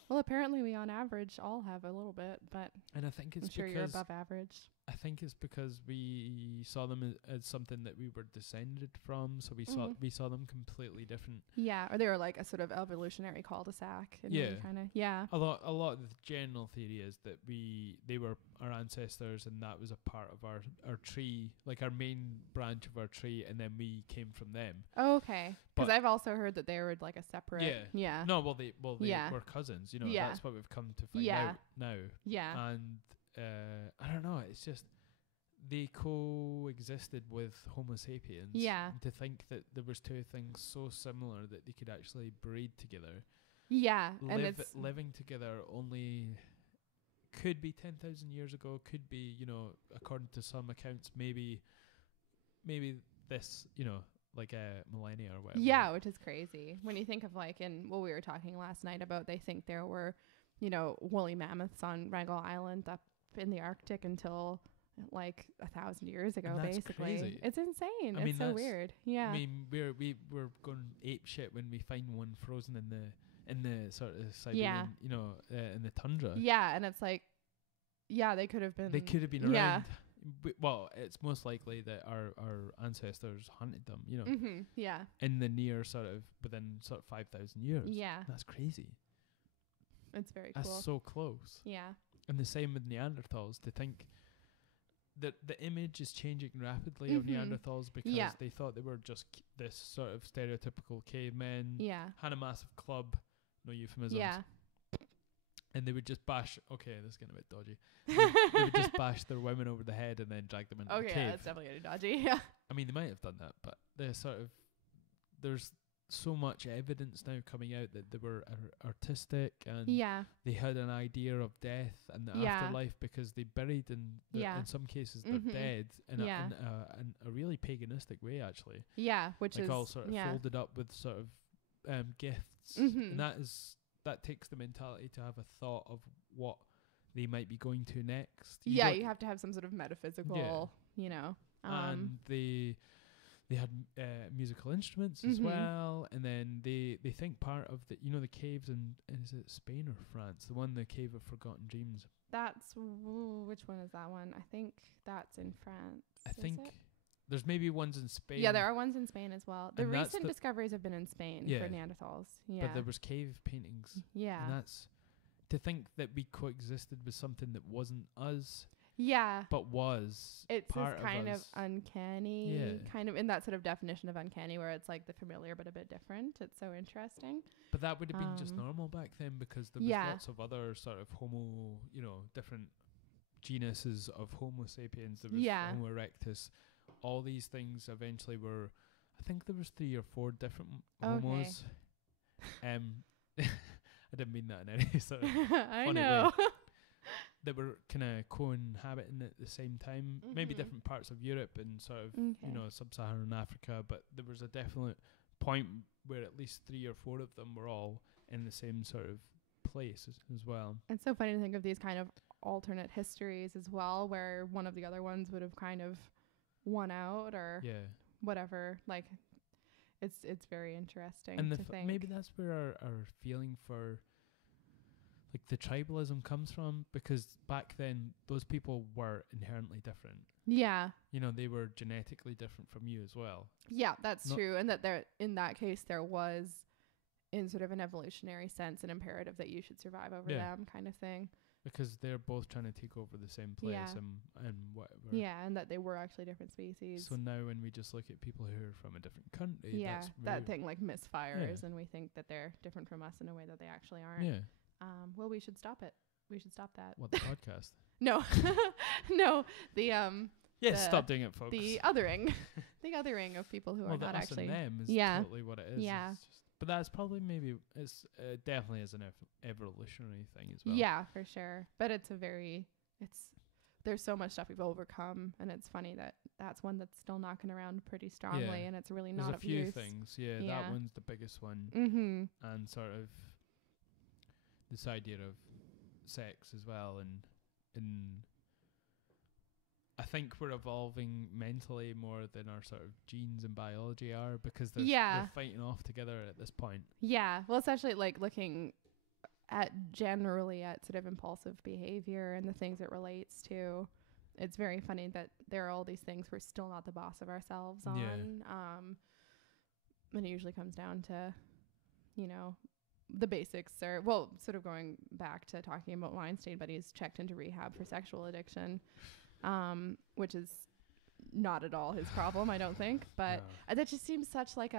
well, apparently we on average all have a little bit, but and I think it's I'm sure you're above average. I think it's because we saw them as something that we were descended from, so we saw them completely different. Yeah, or they were like a sort of evolutionary cul-de-sac. And A lot of the general theory is that they were our ancestors, and that was a part of our tree, like our main branch of our tree, and then we came from them. Oh, okay. Because I've also heard that they were like a separate. Yeah. No, well they were cousins. You know, that's what we've come to find out now. Yeah. And I don't know, it's just they coexisted with Homo sapiens. Yeah. And to think that there was two things so similar that they could actually breed together. Yeah. And it's living together only could be 10,000 years ago, could be, you know, according to some accounts, maybe this, you know, like a millennia or whatever. Yeah, which is crazy. When you think of like in what we were talking last night about, they think there were, you know, woolly mammoths on Wrangel Island up in the Arctic until like 1,000 years ago. And that's basically crazy. It's insane. It's so weird. Yeah. I mean, we're going ape shit when we find one frozen in the sort of Siberian, you know, in the tundra. Yeah, and it's like, yeah, they could have been around. Yeah. Well, it's most likely that our ancestors hunted them, you know. Mm-hmm. Yeah. In the near sort of within sort of 5,000 years. Yeah. That's crazy. It's very cool. That's so close. Yeah. And the same with Neanderthals. To think that the image is changing rapidly of Neanderthals because they thought they were just this sort of stereotypical cavemen. Yeah. Had a massive club, no euphemisms. Yeah. And they would just bash. Okay, this is getting a bit dodgy. They would just bash their women over the head and then drag them into the cave. Okay, that's definitely getting dodgy. Yeah. I mean, they might have done that, but there's so much evidence now coming out that they were artistic and they had an idea of death and the afterlife because they buried in some cases they're dead in a really paganistic way, actually. Yeah, which like is all sort of folded up with sort of gifts, and that takes the mentality to have a thought of what they might be going to next. You have to have some sort of metaphysical, you know. And they had musical instruments as well, and then they think part of the, you know, the caves in is it Spain or France? The Cave of Forgotten Dreams. That's which one is that one? I think that's in France. I think there's maybe ones in Spain. Yeah, there are ones in Spain as well. The recent discoveries have been in Spain for Neanderthals. Yeah, but there was cave paintings. Yeah, and that's to think that we coexisted with something that wasn't us. Yeah. But was it's part this kind of us. Of uncanny, kind of in that sort of definition of uncanny where it's like the familiar but a bit different. It's so interesting. But that would have been just normal back then because there was lots of other sort of Homo, you know, different genuses of Homo sapiens. There was Homo erectus. All these things eventually were, I think there was 3 or 4 different homos. I didn't mean that in any sort of funny way. That were kind of co-inhabiting at the same time, maybe different parts of Europe and sort of, you know, sub-Saharan Africa, but there was a definite point where at least 3 or 4 of them were all in the same sort of place as well. It's so funny to think of these kind of alternate histories as well, where one of the other ones would have kind of won out or whatever. Like, it's very interesting and to think. Maybe that's where our feeling for like the tribalism comes from, because back then those people were inherently different. Yeah. You know, they were genetically different from you as well. Yeah, that's true. And that in that case there was, in sort of an evolutionary sense, an imperative that you should survive over them kind of thing. Because they're both trying to take over the same place and whatever. Yeah, and that they were actually different species. So now when we just look at people who are from a different country, that's that thing like misfires, and we think that they're different from us in a way that they actually aren't. Yeah. Well, we should stop it. We should stop that. What, the podcast? No. No. Stop doing it, folks. The othering. The othering of people who are not actually. And them is totally what it is. Yeah. But that's probably it's definitely is an evolutionary thing as well. Yeah, for sure. But there's so much stuff we've overcome, and it's funny that that's one that's still knocking around pretty strongly, and it's really not of use. There's a few things. Yeah, that one's the biggest one. Mm-hmm. And sort of this idea of sex as well, and I think we're evolving mentally more than our sort of genes and biology are, because they're fighting off together at this point. Yeah, well, it's actually like looking at generally at sort of impulsive behavior and the things it relates to. it's very funny that there are all these things we're still not the boss of ourselves on. And it usually comes down to, you know, the basics are, well, sort of going back to talking about Weinstein, but he's checked into rehab for sexual addiction, which is not at all his problem, I don't think. But that just seems such like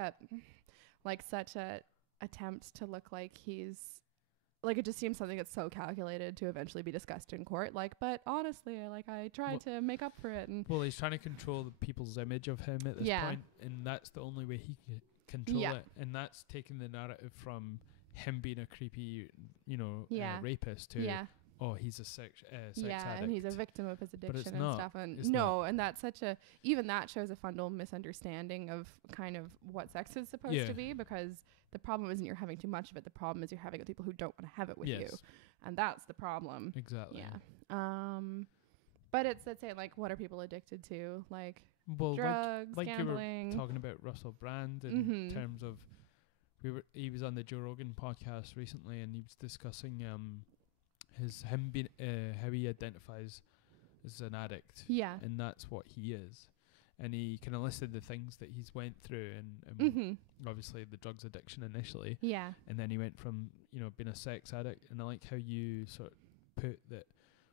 such a attempt to look like he's, like, it just seems something that's so calculated to eventually be discussed in court. Like, but honestly, I tried to make up for it. And he's trying to control the people's image of him at this point, and that's the only way he can control it. And that's taking the narrative from him being a creepy, you know, rapist to he's a sex addict. And he's a victim of his addiction and stuff. And and that's even that shows a fundamental misunderstanding of kind of what sex is supposed to be, because the problem isn't you're having too much of it. The problem is you're having it with people who don't want to have it with you, and that's the problem. Exactly. But it's saying, like, what are people addicted to? Like, drugs, like gambling. You were talking about Russell Brand in terms of he was on the Joe Rogan podcast recently, and he was discussing him being how he identifies as an addict, and that's what he is, and he kind of listed the things that he's went through, and obviously the drugs addiction initially, and then he went from, you know, being a sex addict, and I like how you sort of put that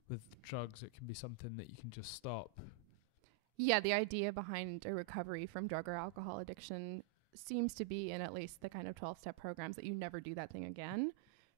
with drugs it can be something that you can just stop. The idea behind a recovery from drug or alcohol addiction seems to be, in at least the kind of 12-step programs, that you never do that thing again.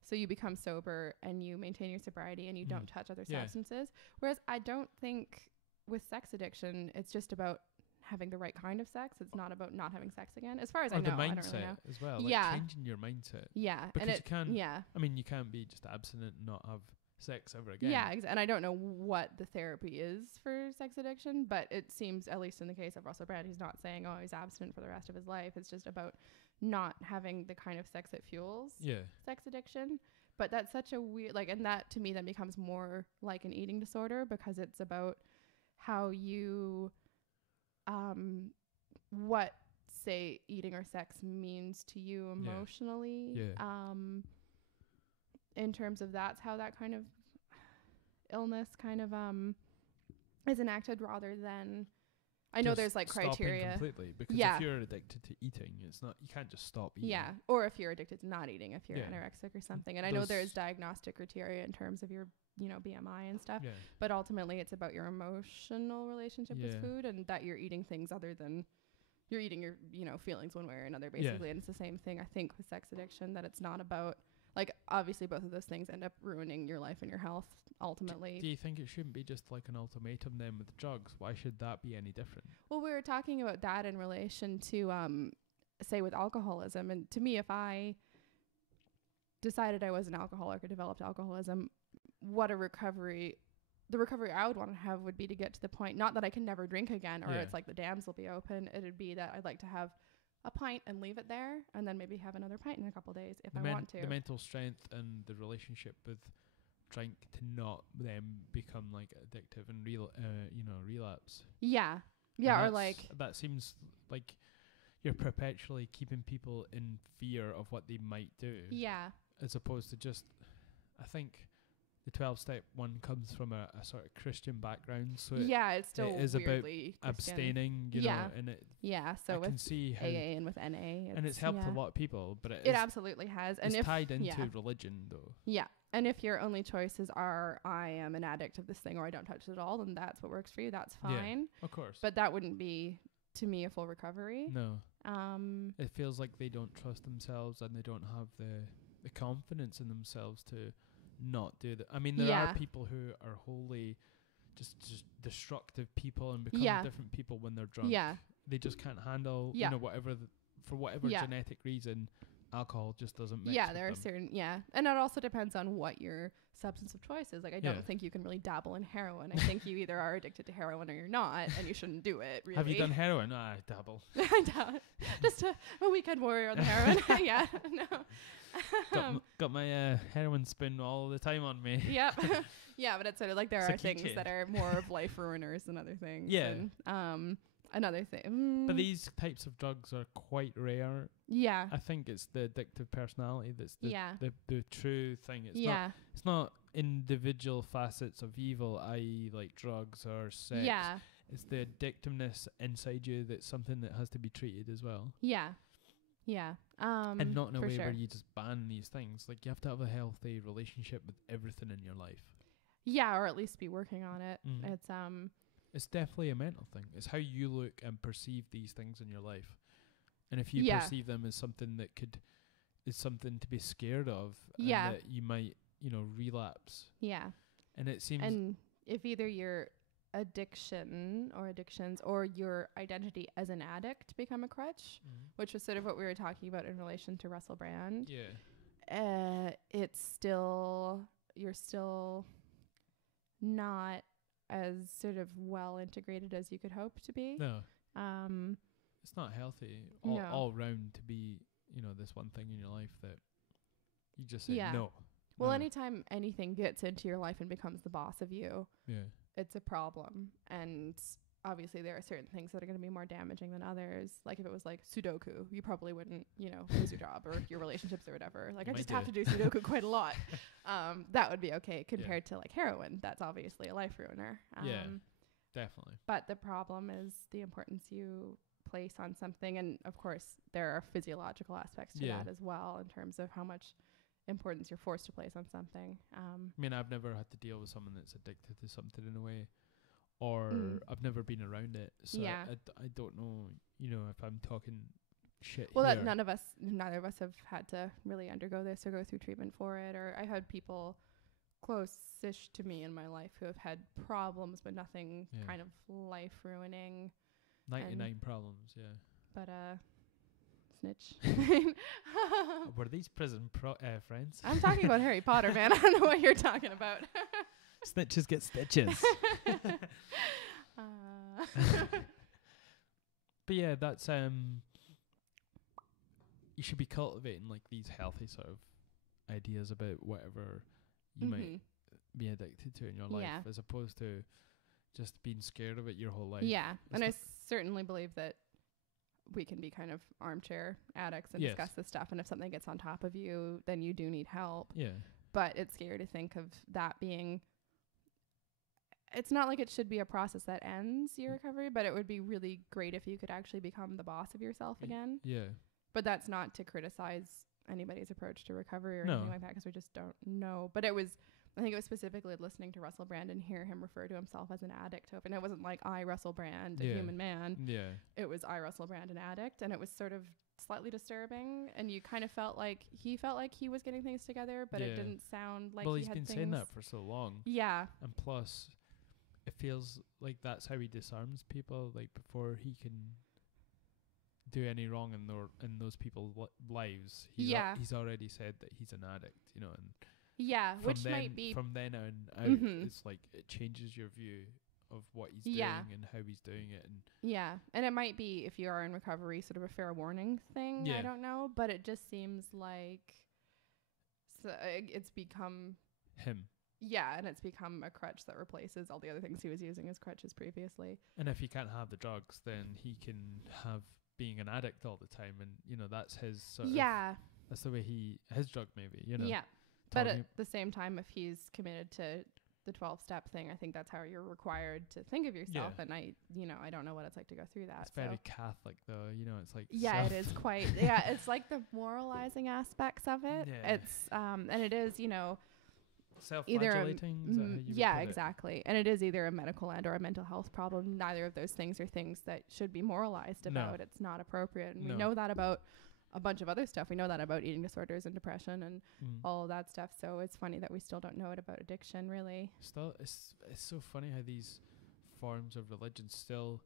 So you become sober and you maintain your sobriety and you don't touch other substances. Whereas I don't think with sex addiction, it's just about having the right kind of sex. It's not about not having sex again. As far as I know, the mindset I don't really know. As well. Like changing your mindset. Because you can. I mean, you can't be just abstinent and not have sex ever again. And I don't know what the therapy is for sex addiction, but it seems, at least in the case of Russell Brand, he's not saying, he's abstinent for the rest of his life. It's just about not having the kind of sex that fuels sex addiction. But that's such a weird, like, and that to me then becomes more like an eating disorder, because it's about how you what, say, eating or sex means to you emotionally. In terms of that's how that kind of illness kind of is enacted, rather than, I know there's like criteria completely, because if you're addicted to eating, it's not, you can't just stop eating. Or if you're addicted to not eating, if you're anorexic or something. And I know there's diagnostic criteria in terms of your, you know, BMI and stuff, but ultimately it's about your emotional relationship with food, and that you're eating things other than you're eating your, you know, feelings one way or another, basically. And it's the same thing, I think, with sex addiction, that it's not about, like, obviously both of those things end up ruining your life and your health ultimately. Do you think it shouldn't be just like an ultimatum then with drugs? Why should that be any different? Well, we were talking about that in relation to, say, with alcoholism. And to me, if I decided I was an alcoholic or developed alcoholism, the recovery I would want to have would be to get to the point, not that I can never drink again, or it's like the dams will be open. It'd be that I'd like to have a pint and leave it there, and then maybe have another pint in a couple of days if I want to. The mental strength and the relationship with drink to not then become like addictive and relapse. Or like that seems like you're perpetually keeping people in fear of what they might do. As opposed to just, I think the 12-step one comes from a sort of Christian background, so it's still it is about Christian. abstaining, you know, and it. So I with can see how AA and with NA, and it's helped a lot of people, but it absolutely has, and it's tied into religion, though. And if your only choices are I am an addict of this thing, or I don't touch it at all, then that's what works for you. That's fine. Of course. But that wouldn't be, to me, a full recovery. No. It feels like they don't trust themselves, and they don't have the confidence in themselves to not do that. I mean, there are people who are wholly just destructive people and become different people when they're drunk. They just can't handle, you know, for whatever genetic reason, alcohol just doesn't mix with there are them. certain, and it also depends on what your substance of choice is. Like, I don't think you can really dabble in heroin. I think you either are addicted to heroin or you're not, and you shouldn't do it, really. Have you done heroin? I dabble. Just a weekend warrior on the heroin. Got my heroin spoon all the time on me. But it's sort of like there are things that are more of life ruiners than other things. And, another thing. But these types of drugs are quite rare. I think it's the addictive personality that's the true thing. It's not individual facets of evil, i.e. like drugs or sex. Yeah. It's the addictiveness inside you that's something that has to be treated as well. Yeah. Yeah. And not in a way sure. where you just ban these things. Like, you have to have a healthy relationship with everything in your life. Yeah, or at least be working on it. It's definitely a mental thing. It's how you look and perceive these things in your life. And if you perceive them as something that is something to be scared of, and that you might, relapse. Yeah. And it seems... And if either your addiction or addictions or your identity as an addict become a crutch, which was sort of what we were talking about in relation to Russell Brand. Yeah. You're still not as sort of well integrated as you could hope to be. No. It's not healthy all round to be, this one thing in your life that you just say no. Well, anytime anything gets into your life and becomes the boss of you, it's a problem. And obviously there are certain things that are going to be more damaging than others. Like if it was like Sudoku, you probably wouldn't, lose your job or your relationships or whatever. Like I just have to do Sudoku quite a lot. That would be okay compared to like heroin. That's obviously a life ruiner. Definitely. But the problem is the importance you place on something. And of course there are physiological aspects to that as well in terms of how much importance you're forced to place on something. I mean, I've never had to deal with someone that's addicted to something in a way, or I've never been around it, so I don't know, if I'm talking shit. Well, that neither of us have had to really undergo this or go through treatment for it. Or I had people close-ish to me in my life who have had problems, but nothing kind of life-ruining. 99 problems, But snitch. Were these prison friends? I'm talking about Harry Potter, man. I don't know what you're talking about. Snitches get stitches. But yeah, that's you should be cultivating like these healthy sort of ideas about whatever you might be addicted to in your life, as opposed to just being scared of it your whole life. Yeah, and I certainly believe that we can be kind of armchair addicts and discuss this stuff, and if something gets on top of you, then you do need help. Yeah. But it's scary to think of that being... It's not like it should be a process that ends your recovery, but it would be really great if you could actually become the boss of yourself again. Yeah. But that's not to criticize anybody's approach to recovery or anything like that, because we just don't know. But I think it was specifically listening to Russell Brand and hear him refer to himself as an addict. And it wasn't like I, Russell Brand, a human man. Yeah. It was I, Russell Brand, an addict. And it was sort of slightly disturbing. And you kind of felt like he was getting things together, but it didn't sound like he's been saying that for so long. Yeah. And plus, it feels like that's how he disarms people, like before he can do any wrong in those people's lives. He's already said that he's an addict, and which might be from then on out, it's like it changes your view of what he's doing and how he's doing it, and it might be, if you are in recovery, sort of a fair warning thing. I don't know, but it just seems like it's become him. Yeah, and it's become a crutch that replaces all the other things he was using as crutches previously. And if he can't have the drugs, then he can have being an addict all the time, and that's his sort of, that's the way his drug maybe, Yeah. But at the same time, if he's committed to the 12-step thing, I think that's how you're required to think of yourself. And I don't know what it's like to go through that. It's very Catholic though, it's like it is quite it's like the moralizing aspects of it. It's and it is, self-flagellating. Exactly. And it is either a medical and or a mental health problem. Neither of those things are things that should be moralized about. It's not appropriate. And we know that about a bunch of other stuff. We know that about eating disorders and depression and all of that stuff. So it's funny that we still don't know it about addiction, really. Still, it's so funny how these forms of religion still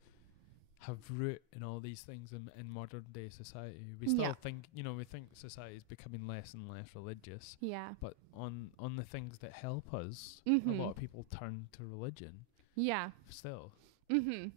have root in all these things in modern day society. We still think, we think society is becoming less and less religious. Yeah. But on the things that help us, a lot of people turn to religion. Yeah. Still. Mm-hmm.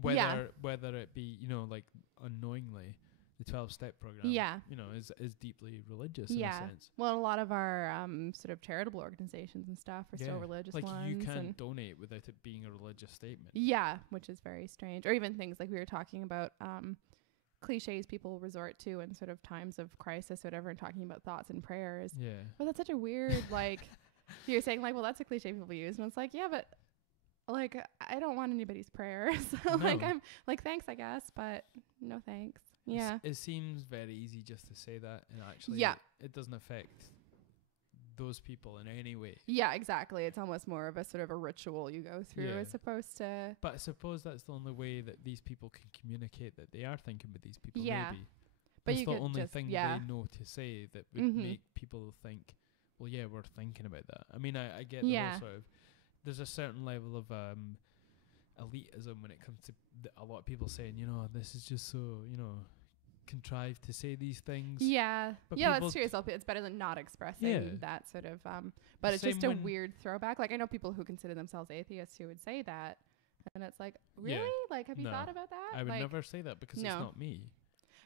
Whether it be, like unknowingly, the 12-step program, is deeply religious in a sense. Well, a lot of our sort of charitable organizations and stuff are still religious ones. Like you can't donate without it being a religious statement. Yeah, which is very strange. Or even things like we were talking about cliches people resort to in sort of times of crisis or whatever, and talking about thoughts and prayers. Yeah. But that's such a weird, like... You're saying like, well, that's a cliche people use, and it's like, yeah, but like, I don't want anybody's prayers. Like, I'm like, thanks, I guess, but no thanks. Yeah. It seems very easy just to say that, and actually, it doesn't affect those people in any way. Yeah, exactly. It's almost more of a sort of a ritual you go through as opposed to. But I suppose that's the only way that these people can communicate that they are thinking with these people. Yeah. Maybe. But it's you the only thing they know to say that would make people think, well, yeah, we're thinking about that. I mean, I get the whole sort of. There's a certain level of elitism when it comes to a lot of people saying, you know, this is just so, you know, contrived to say these things. Yeah. But that's true. It's better than not expressing that sort of but it's just a weird throwback. Like, I know people who consider themselves atheists who would say that, and it's like, really? Like, have you thought about that? I would never say that because it's not me.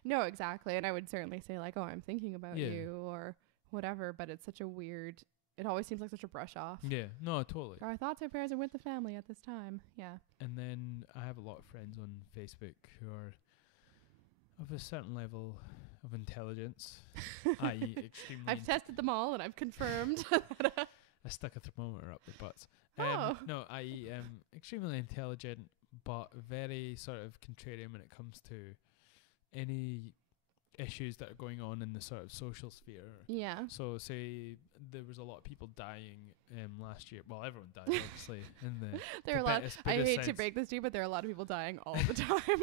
No, exactly. And I would certainly say like, oh, I'm thinking about you or whatever, but it's such a weird, it always seems like such a brush off. Yeah, no, totally. Our thoughts and prayers are with the family at this time. Yeah. And then I have a lot of friends on Facebook who are of a certain level of intelligence, i.e. extremely... I've tested them all and I've confirmed. I stuck a thermometer up their butts. Oh. No, i.e. extremely intelligent, but very sort of contrarian when it comes to any issues that are going on in the sort of social sphere. Yeah. So say there was a lot of people dying last year. Well, everyone died, obviously. In there are a lot. I hate to break this to you, but there are a lot of people dying all the time.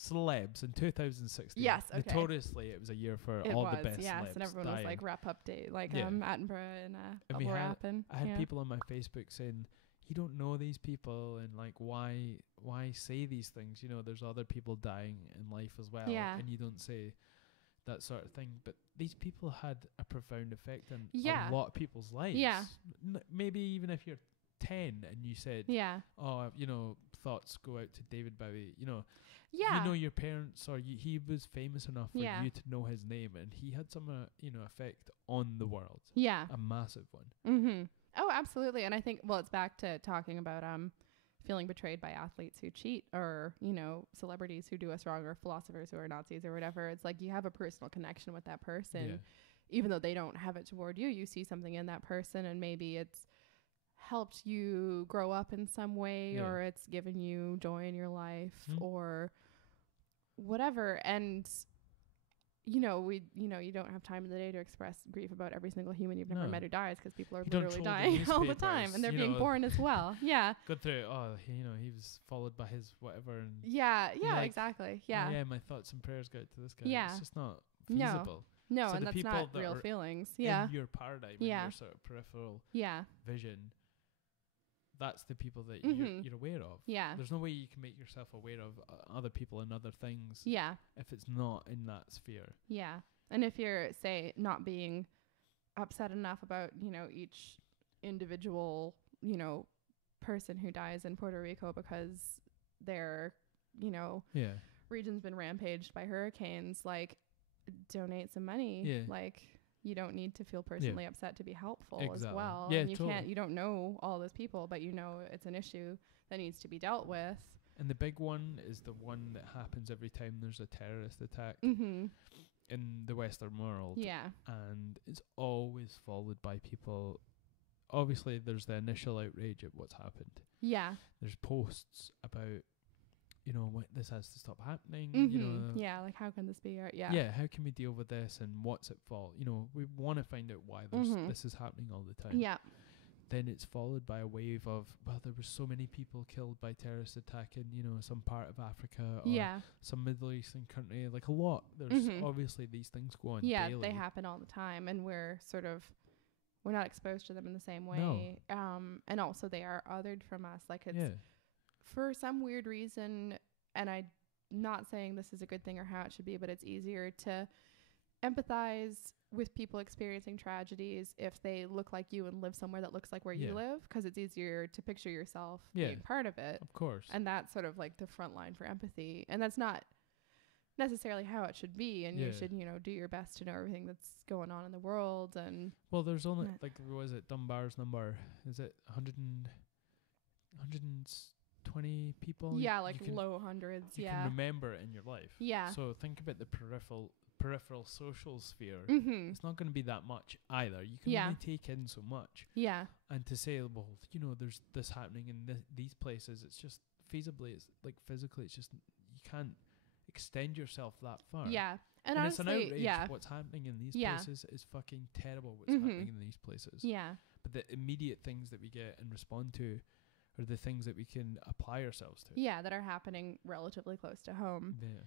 Celebs in 2016. Yes, okay. Notoriously, it was a year for all the best celebs. Yes, and everyone dying. was like rap update, like Attenborough and Bubble Wrap. I had people on my Facebook saying, you don't know these people, and like why say these things? You know, there's other people dying in life as well, and you don't say that sort of thing. But these people had a profound effect on a lot of people's lives. Yeah, maybe even if you're 10 and you said, oh, you know, thoughts go out to David Bowie. You know, you know your parents, or he was famous enough for you to know his name, and he had some effect on the world. Yeah, a massive one. Mm-hmm. Oh, absolutely. And I think, well, it's back to talking about feeling betrayed by athletes who cheat, or, you know, celebrities who do us wrong, or philosophers who are Nazis or whatever. It's like you have a personal connection with that person. Even though they don't have it toward you, you see something in that person, and maybe it's helped you grow up in some way, or it's given you joy in your life, or whatever. And you don't have time in the day to express grief about every single human you've never met who dies, because people are literally dying all the time, and they're being born as well. Yeah. Go through, he was followed by his whatever. And like, exactly. Yeah. Oh, yeah, my thoughts and prayers go out to this guy. Yeah. It's just not feasible. No, so and that's not real feelings. Yeah. In your paradigm, in your sort of peripheral vision, that's the people that you're aware of. Yeah. There's no way you can make yourself aware of other people and other things. Yeah. If it's not in that sphere. Yeah. And if you're, say, not being upset enough about, each individual, person who dies in Puerto Rico because their, region's been rampaged by hurricanes, like, donate some money. Yeah. Like, you don't need to feel personally upset to be helpful as well. Yeah, and you don't know all those people, but it's an issue that needs to be dealt with. And the big one is the one that happens every time there's a terrorist attack in the Western world. Yeah. And it's always followed by people. Obviously, there's the initial outrage at what's happened. Yeah. There's posts about, what this has to stop happening. Yeah, like how can this be? Yeah, how can we deal with this, and what's at fault? We want to find out why this is happening all the time. Yeah. Then it's followed by a wave of, well, there were so many people killed by terrorist attack in, some part of Africa or some Middle Eastern country. Like a lot. There's obviously these things go on daily. Yeah, they happen all the time, and we're not exposed to them in the same way. No. And also they are othered from us. Like it's for some weird reason, and I'm not saying this is a good thing or how it should be, but it's easier to empathize with people experiencing tragedies if they look like you and live somewhere that looks like where you live, because it's easier to picture yourself being part of it. Of course. And that's sort of like the front line for empathy. And that's not necessarily how it should be. And you should, do your best to know everything that's going on in the world. And well, there's only was it Dunbar's number? Is it 120 people? Yeah, like low hundreds. You can remember it in your life. Yeah. So think about the peripheral peripheral social sphere, it's not going to be that much either. You can only take in so much. Yeah. And to say, well, you know, there's this happening in these places, it's just feasibly, it's like physically, it's just, you can't extend yourself that far. Yeah. And honestly, it's an outrage. Yeah. What's happening in these places is fucking terrible. What's happening in these places. Yeah. But the immediate things that we get and respond to are the things that we can apply ourselves to. Yeah, that are happening relatively close to home. Yeah.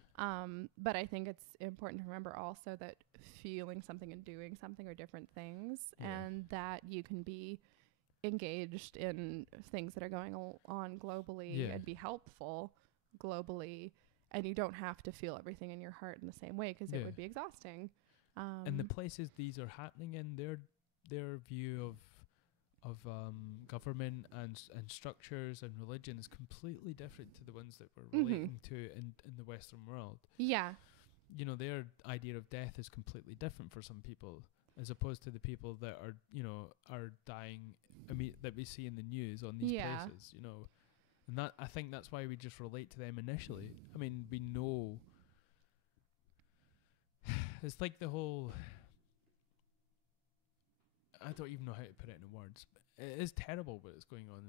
But I think it's important to remember also that feeling something and doing something are different things, and that you can be engaged in things that are going on globally and be helpful globally, and you don't have to feel everything in your heart in the same way, because it would be exhausting. And the places these are happening in, their view of government and structures and religion is completely different to the ones that we're relating to in the Western world. Yeah. You know, their idea of death is completely different for some people, as opposed to the people that are, you know, are dying, that we see in the news on these places, you know. And that, I think that's why we just relate to them initially. I mean, we know. It's like the whole... I don't even know how to put it into words. It is terrible what is going on.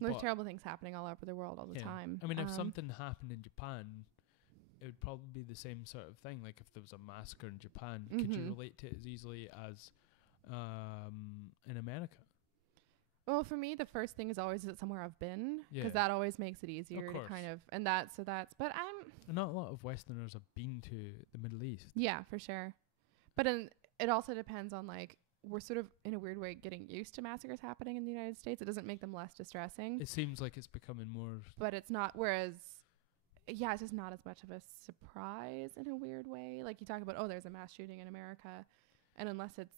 There's terrible things happening all over the world all the time. I mean, if something happened in Japan, it would probably be the same sort of thing. Like if there was a massacre in Japan, could you relate to it as easily as in America? Well, for me, the first thing is always, is it somewhere I've been? Because that always makes it easier to kind of, and that's, but not a lot of Westerners have been to the Middle East. Yeah, for sure. But it also depends on, like, we're sort of, in a weird way, getting used to massacres happening in the United States. It doesn't make them less distressing. It seems like it's becoming more... But it's not, whereas, it's just not as much of a surprise in a weird way. Like, you talk about, there's a mass shooting in America, and unless it's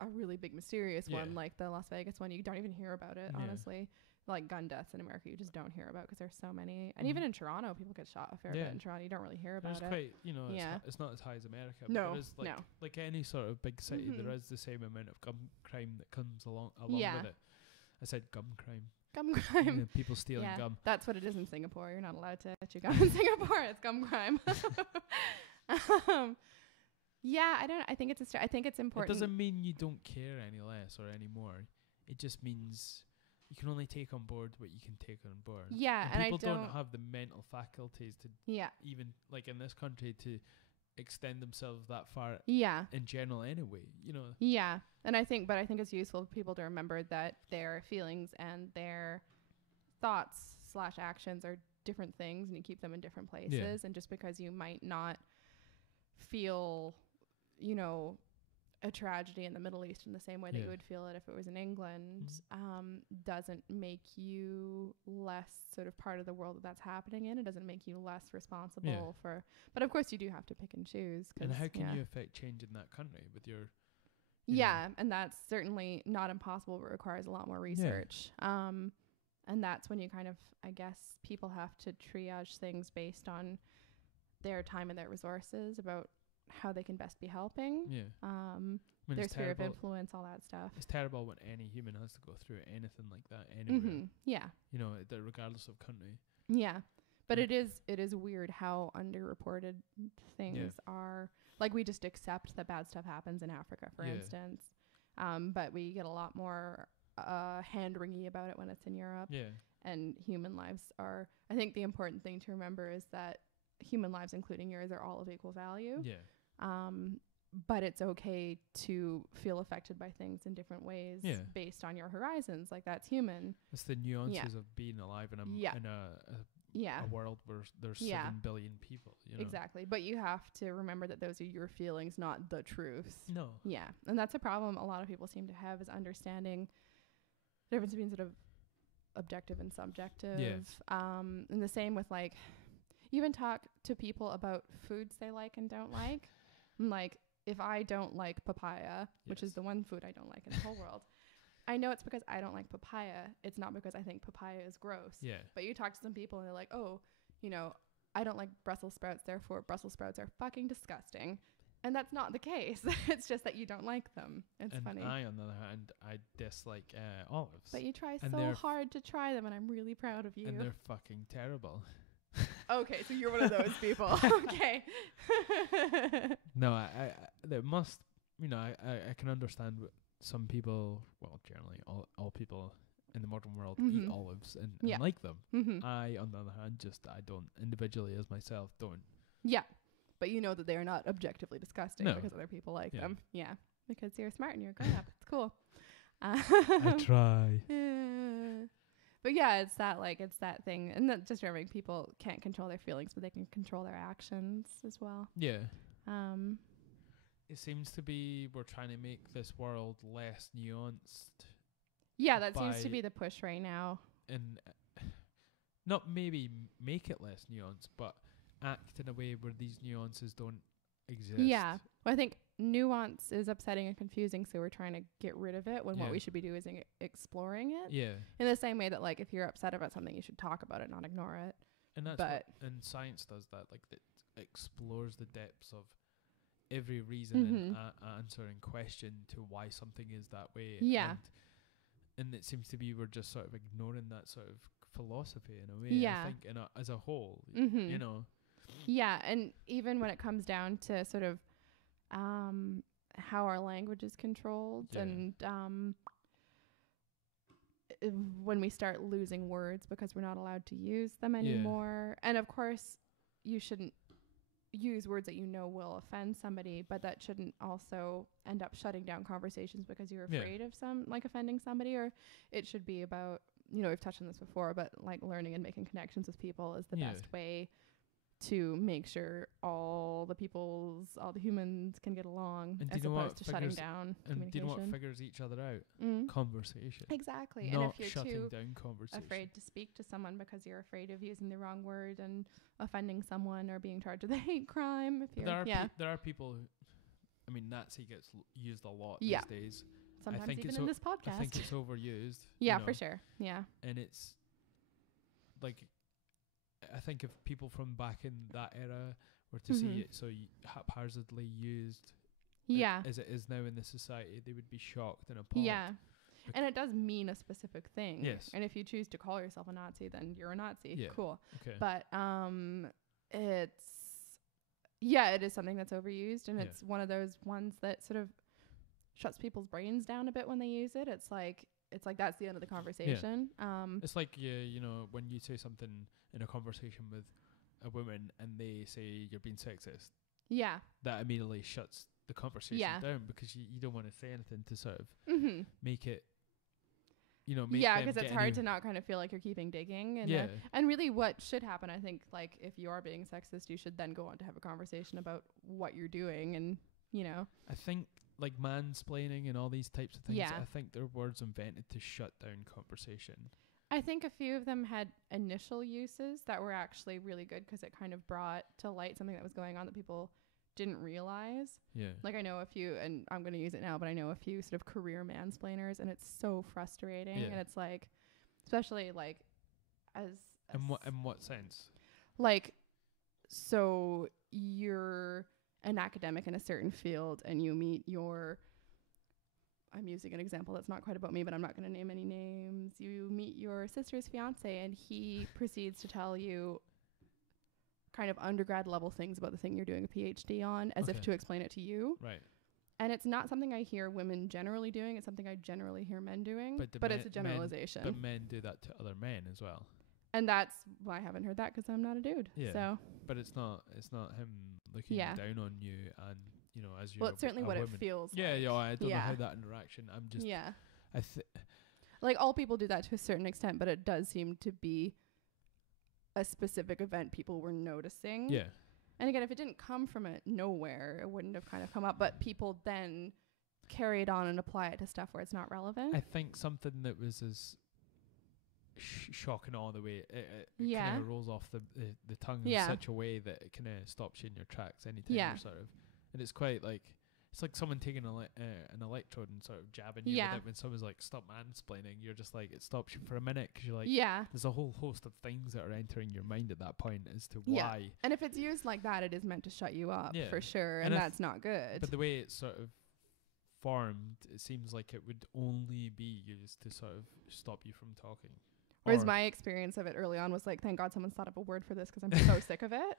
a really big, mysterious one, like the Las Vegas one, you don't even hear about it, honestly. Like, gun deaths in America, you just don't hear about, because there's so many. And even in Toronto, people get shot a fair bit in Toronto. You don't really hear about it. Quite, you know, it's not as high as America. But No, there is like any sort of big city, there is the same amount of gun crime that comes along with it. I said gum crime. Gum crime. People stealing gum. That's what it is in Singapore. You're not allowed to chew gum in Singapore. It's gum crime. I think it's important. It doesn't mean you don't care any less or any more. It just means... You can only take on board what you can take on board. Yeah, and people don't have the mental faculties to even, like in this country, to extend themselves that far. In general, anyway, you know. Yeah, and I think it's useful for people to remember that their feelings and their thoughts / actions are different things, and you keep them in different places. And just because you might not feel, you know, a tragedy in the Middle East in the same way that you would feel it if it was in England, doesn't make you less sort of part of the world that's happening in. It doesn't make you less responsible for... But of course you do have to pick and choose. And how can you affect change in that country with your... and that's certainly not impossible, but requires a lot more research. And that's when you kind of, I guess, people have to triage things based on their time and their resources, about how they can best be helping. Their sphere of influence, all that stuff. It's terrible when any human has to go through anything like that anywhere. You know, regardless of country. But it is weird how underreported things are. Like, we just accept that bad stuff happens in Africa, for instance. But we get a lot more hand-wringy about it when it's in Europe. And human lives are... I think the important thing to remember is that human lives, including yours, are all of equal value. But it's okay to feel affected by things in different ways based on your horizons. Like, that's human. It's the nuances of being alive in a world where there's 7 billion people. You know? Exactly. But you have to remember that those are your feelings, not the truth. No. And that's a problem a lot of people seem to have, is understanding the difference between sort of objective and subjective. And the same with, like, even talk to people about foods they like and don't like. Like, if I don't like papaya, which is the one food I don't like in the whole world, I know it's because I don't like papaya. It's not because I think papaya is gross. But you talk to some people and they're like, oh, you know, I don't like Brussels sprouts, therefore Brussels sprouts are fucking disgusting. And that's not the case. It's just that you don't like them. It's funny. I, on the other hand, I dislike olives. But you try so hard to try them, and I'm really proud of you. And they're fucking terrible. Okay, so you're one of those people. Okay. No, I there must, I can understand some people, well, generally all people in the modern world eat olives and like them. I, on the other hand, I don't, individually as myself, don't. Yeah. But you know that they are not objectively disgusting because other people like them. Yeah. Because you're smart and you're grown up. It's cool. I try. But yeah, it's that thing. And that just remembering people can't control their feelings, but they can control their actions as well. Yeah. It seems to be we're trying to make this world less nuanced. Yeah, that seems to be the push right now. And not maybe make it less nuanced, but act in a way where these nuances don't exist. Yeah. Well, I think nuance is upsetting and confusing, so we're trying to get rid of it when what we should be doing is exploring it. Yeah. In the same way that, like, if you're upset about something, you should talk about it, not ignore it. And that's and science does that. Like, it explores the depths of every reason and answer and question to why something is that way. Yeah. And it seems to be we're just sort of ignoring that sort of philosophy in a way. Yeah. I think as a whole, Yeah, and even when it comes down to sort of how our language is controlled and when we start losing words because we're not allowed to use them anymore. And of course, you shouldn't use words that you know will offend somebody, but that shouldn't also end up shutting down conversations because you're afraid of offending somebody. Or it should be about, we've touched on this before, but like learning and making connections with people is the best way to make sure all the humans can get along, and as opposed to shutting down communication. Do you know what figures each other out? Conversation. Exactly. Not and if you're shutting too down conversation. afraid to speak to someone because you're afraid of using the wrong word and offending someone or being charged with a hate crime, if you're there are people who, Nazi gets used a lot these days. Sometimes even in this podcast. I think it's overused. Yeah, for sure. Yeah. And it's like, I think if people from back in that era were to see it so haphazardly used as it is now in the society, they would be shocked and appalled. Yeah. And it does mean a specific thing. Yes. And if you choose to call yourself a Nazi, then you're a Nazi. Yeah. Cool. Okay. But it is something that's overused, and it's one of those ones that sort of shuts people's brains down a bit when they use it. It's like that's the end of the conversation. It's like when you say something in a conversation with a woman and they say you're being sexist. Yeah. That immediately shuts the conversation down because you don't want to say anything to sort of make it. Because it's hard to not kind of feel like you're keeping digging. And and really what should happen, I think, like if you are being sexist, you should then go on to have a conversation about what you're doing and, I think like mansplaining and all these types of things, I think they're words invented to shut down conversation. I think a few of them had initial uses that were actually really good because it kind of brought to light something that was going on that people didn't realize. Yeah. Like I know a few, and I'm going to use it now, but I know a few sort of career mansplainers, and it's so frustrating. Yeah. And it's like, especially like in what sense? Like, so you're an academic in a certain field and you meet I'm using an example that's not quite about me, but I'm not going to name any names. You meet your sister's fiance and he proceeds to tell you kind of undergrad level things about the thing you're doing a PhD on as if to explain it to you. Right. And it's not something I hear women generally doing. It's something I generally hear men doing, but it's a generalization. But men do that to other men as well. And that's why I haven't heard that because I'm not a dude. Yeah. So. But it's not him looking down on you and, as you. Well, it's certainly what woman. It feels like. Yeah, I don't know how that interaction. I'm just. Yeah. Like all people do that to a certain extent, but it does seem to be a specific event people were noticing. Yeah. And again, if it didn't come from nowhere, it wouldn't have kind of come up. But people then carry it on and apply it to stuff where it's not relevant. I think something that was as shocking all the way, it kind of rolls off the tongue in such a way that it kind of stops you in your tracks anytime you're sort of. And it's quite like, it's like someone taking an electrode and sort of jabbing you with it. When someone's like, stop mansplaining, you're just like, it stops you for a minute because you're like, there's a whole host of things that are entering your mind at that point as to why. And if it's used like that, it is meant to shut you up for sure. And that's not good. But the way it's sort of formed, it seems like it would only be used to sort of stop you from talking. Whereas my experience of it early on was like, thank God someone's thought up a word for this because I'm so sick of it.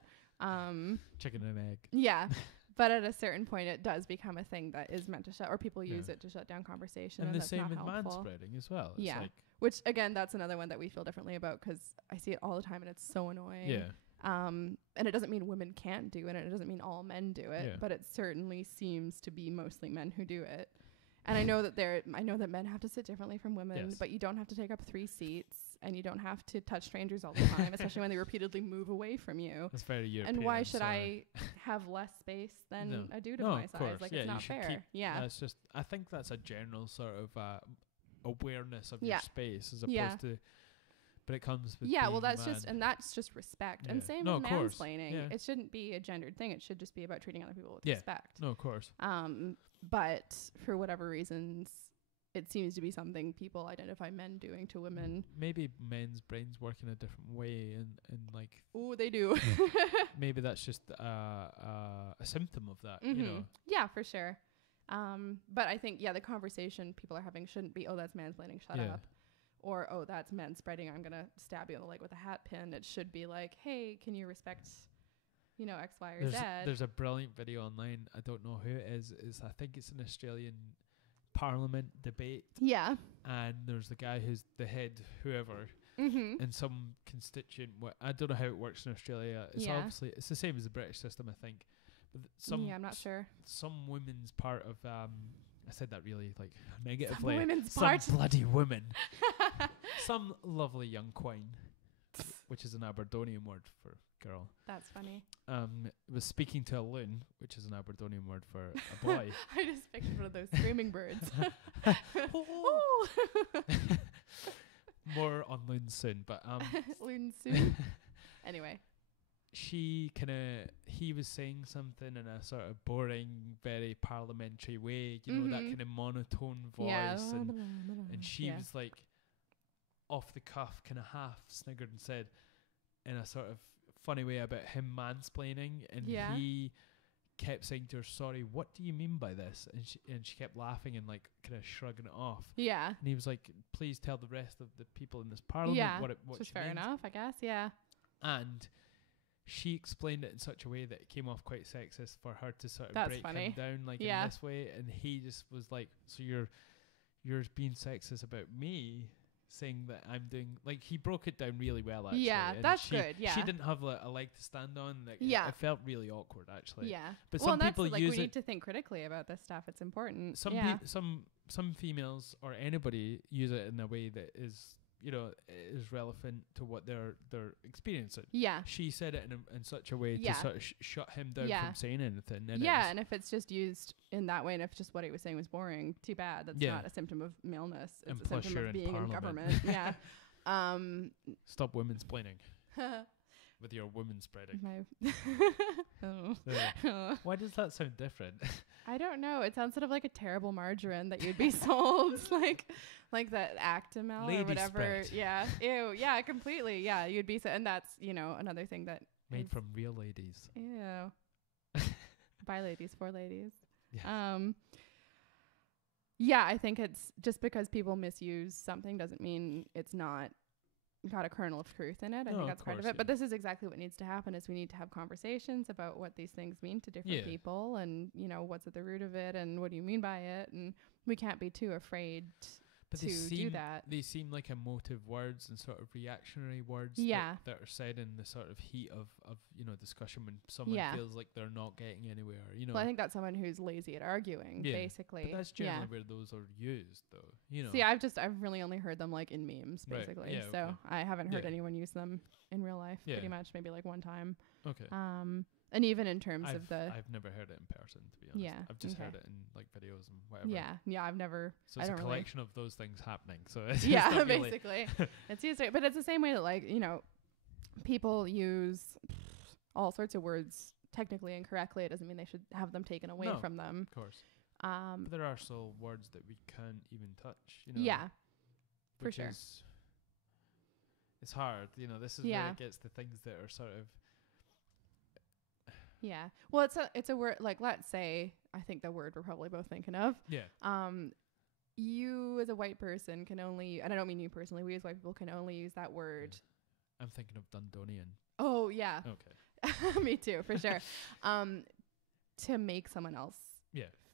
Chicken and egg. Yeah. But at a certain point, it does become a thing that is meant to shut, or people use it to shut down conversation. And the that's same not with helpful. manspreading as well. Yeah. Like which, again, that's another one that we feel differently about because I see it all the time and it's so annoying. Yeah. And it doesn't mean women can't do it, and it doesn't mean all men do it, but it certainly seems to be mostly men who do it. And I know that men have to sit differently from women, but you don't have to take up 3 seats, and you don't have to touch strangers all the time, especially when they repeatedly move away from you. That's very European. And why should I have less space than a dude of my size? Like, it's not fair. Yeah. It's just, I think that's a general sort of awareness of your space as opposed to, but it comes with that's just respect. And same with mansplaining. Yeah. It shouldn't be a gendered thing. It should just be about treating other people with respect. No, of course. But for whatever reasons, it seems to be something people identify men doing to women. Maybe men's brains work in a different way, and like. Oh, they do. Maybe that's just a symptom of that, you know. Yeah, for sure. But I think the conversation people are having shouldn't be, oh, that's mansplaining, shut up, or oh, that's men spreading, I'm gonna stab you in the leg with a hat pin. It should be like, hey, can you respect, X, Y, or Z? There's a brilliant video online. I don't know who it is. I think it's an Australian Parliament debate. Yeah. And there's the guy who's the head, whoever, and some constituent. I don't know how it works in Australia. It's obviously it's the same as the British system, I think. But I'm not sure. Some women's part of I said that really like negatively. Some women's part. Some bloody women. Some lovely young quine, which is an Aberdonian word for girl. That's funny. Was speaking to a loon, which is an Aberdonian word for a boy. I just pictured one of those screaming birds. More on loons soon, but loons soon. Anyway, he was saying something in a sort of boring, very parliamentary way, that kind of monotone voice, and she was like off the cuff, kind of half sniggered and said in a sort of funny way about him mansplaining, and he kept saying to her, sorry, what do you mean by this? And she kept laughing and like kind of shrugging it off. Yeah. And he was like, please tell the rest of the people in this parliament what which is fair enough, I guess. Yeah. And she explained it in such a way that it came off quite sexist for her to sort of break him down like in this way, and he just was like, so you're being sexist about me saying that I'm doing, like, he broke it down really well actually. Yeah, and that's good. Yeah, she didn't have a leg to stand on. Like, it felt really awkward actually. Yeah, but some people like, use we need to think critically about this stuff. It's important. Some females or anybody use it in a way that is, is relevant to what they're experiencing. Yeah, she said it in such a way to sort of shut him down from saying anything. And and if it's just used in that way, and if just what he was saying was boring, too bad. That's not a symptom of maleness. It's and a symptom of being in government. Yeah. Stop women's-splaining. With your women spreading. Why does that sound different? I don't know. It sounds sort of like a terrible margarine that you'd be sold, like that Actimel Lady or whatever. spread. Yeah. Ew. Yeah. Completely. Yeah. You'd be and that's another thing that made from real ladies. Ew. By ladies for ladies. Yes. Yeah. I think it's just because people misuse something doesn't mean it's not got a kernel of truth in it. I think that's part of it. But this is exactly what needs to happen is we need to have conversations about what these things mean to different people and, what's at the root of it and what do you mean by it. And we can't be too afraid to do that. They seem like emotive words and sort of reactionary words that are said in the sort of heat of discussion when someone feels like they're not getting anywhere. Well, I think that's someone who's lazy at arguing, basically. But that's generally where those are used, though. See, I've really only heard them like in memes, basically. Right. Yeah, so I haven't heard anyone use them in real life. Pretty much, maybe like one time. Okay. And even in terms of I've never heard it in person, to be honest. Yeah. I've just heard it in like videos and whatever. Yeah. Yeah. I've never. So it's a collection of those things happening. So it's basically it's used, but it's the same way that people use all sorts of words technically incorrectly. It doesn't mean they should have them taken away from them. Of course. But there are still words that we can't even touch. Yeah. For sure. It's hard. This is where it gets the things that are sort of. Yeah. Well, it's a word, like, let's say, I think the word we're probably both thinking of. Yeah. you as a white person can only, and I don't mean you personally, we as white people can only use that word. I'm thinking of Dundonian. Oh, yeah. Okay. Me too, for sure. To make someone else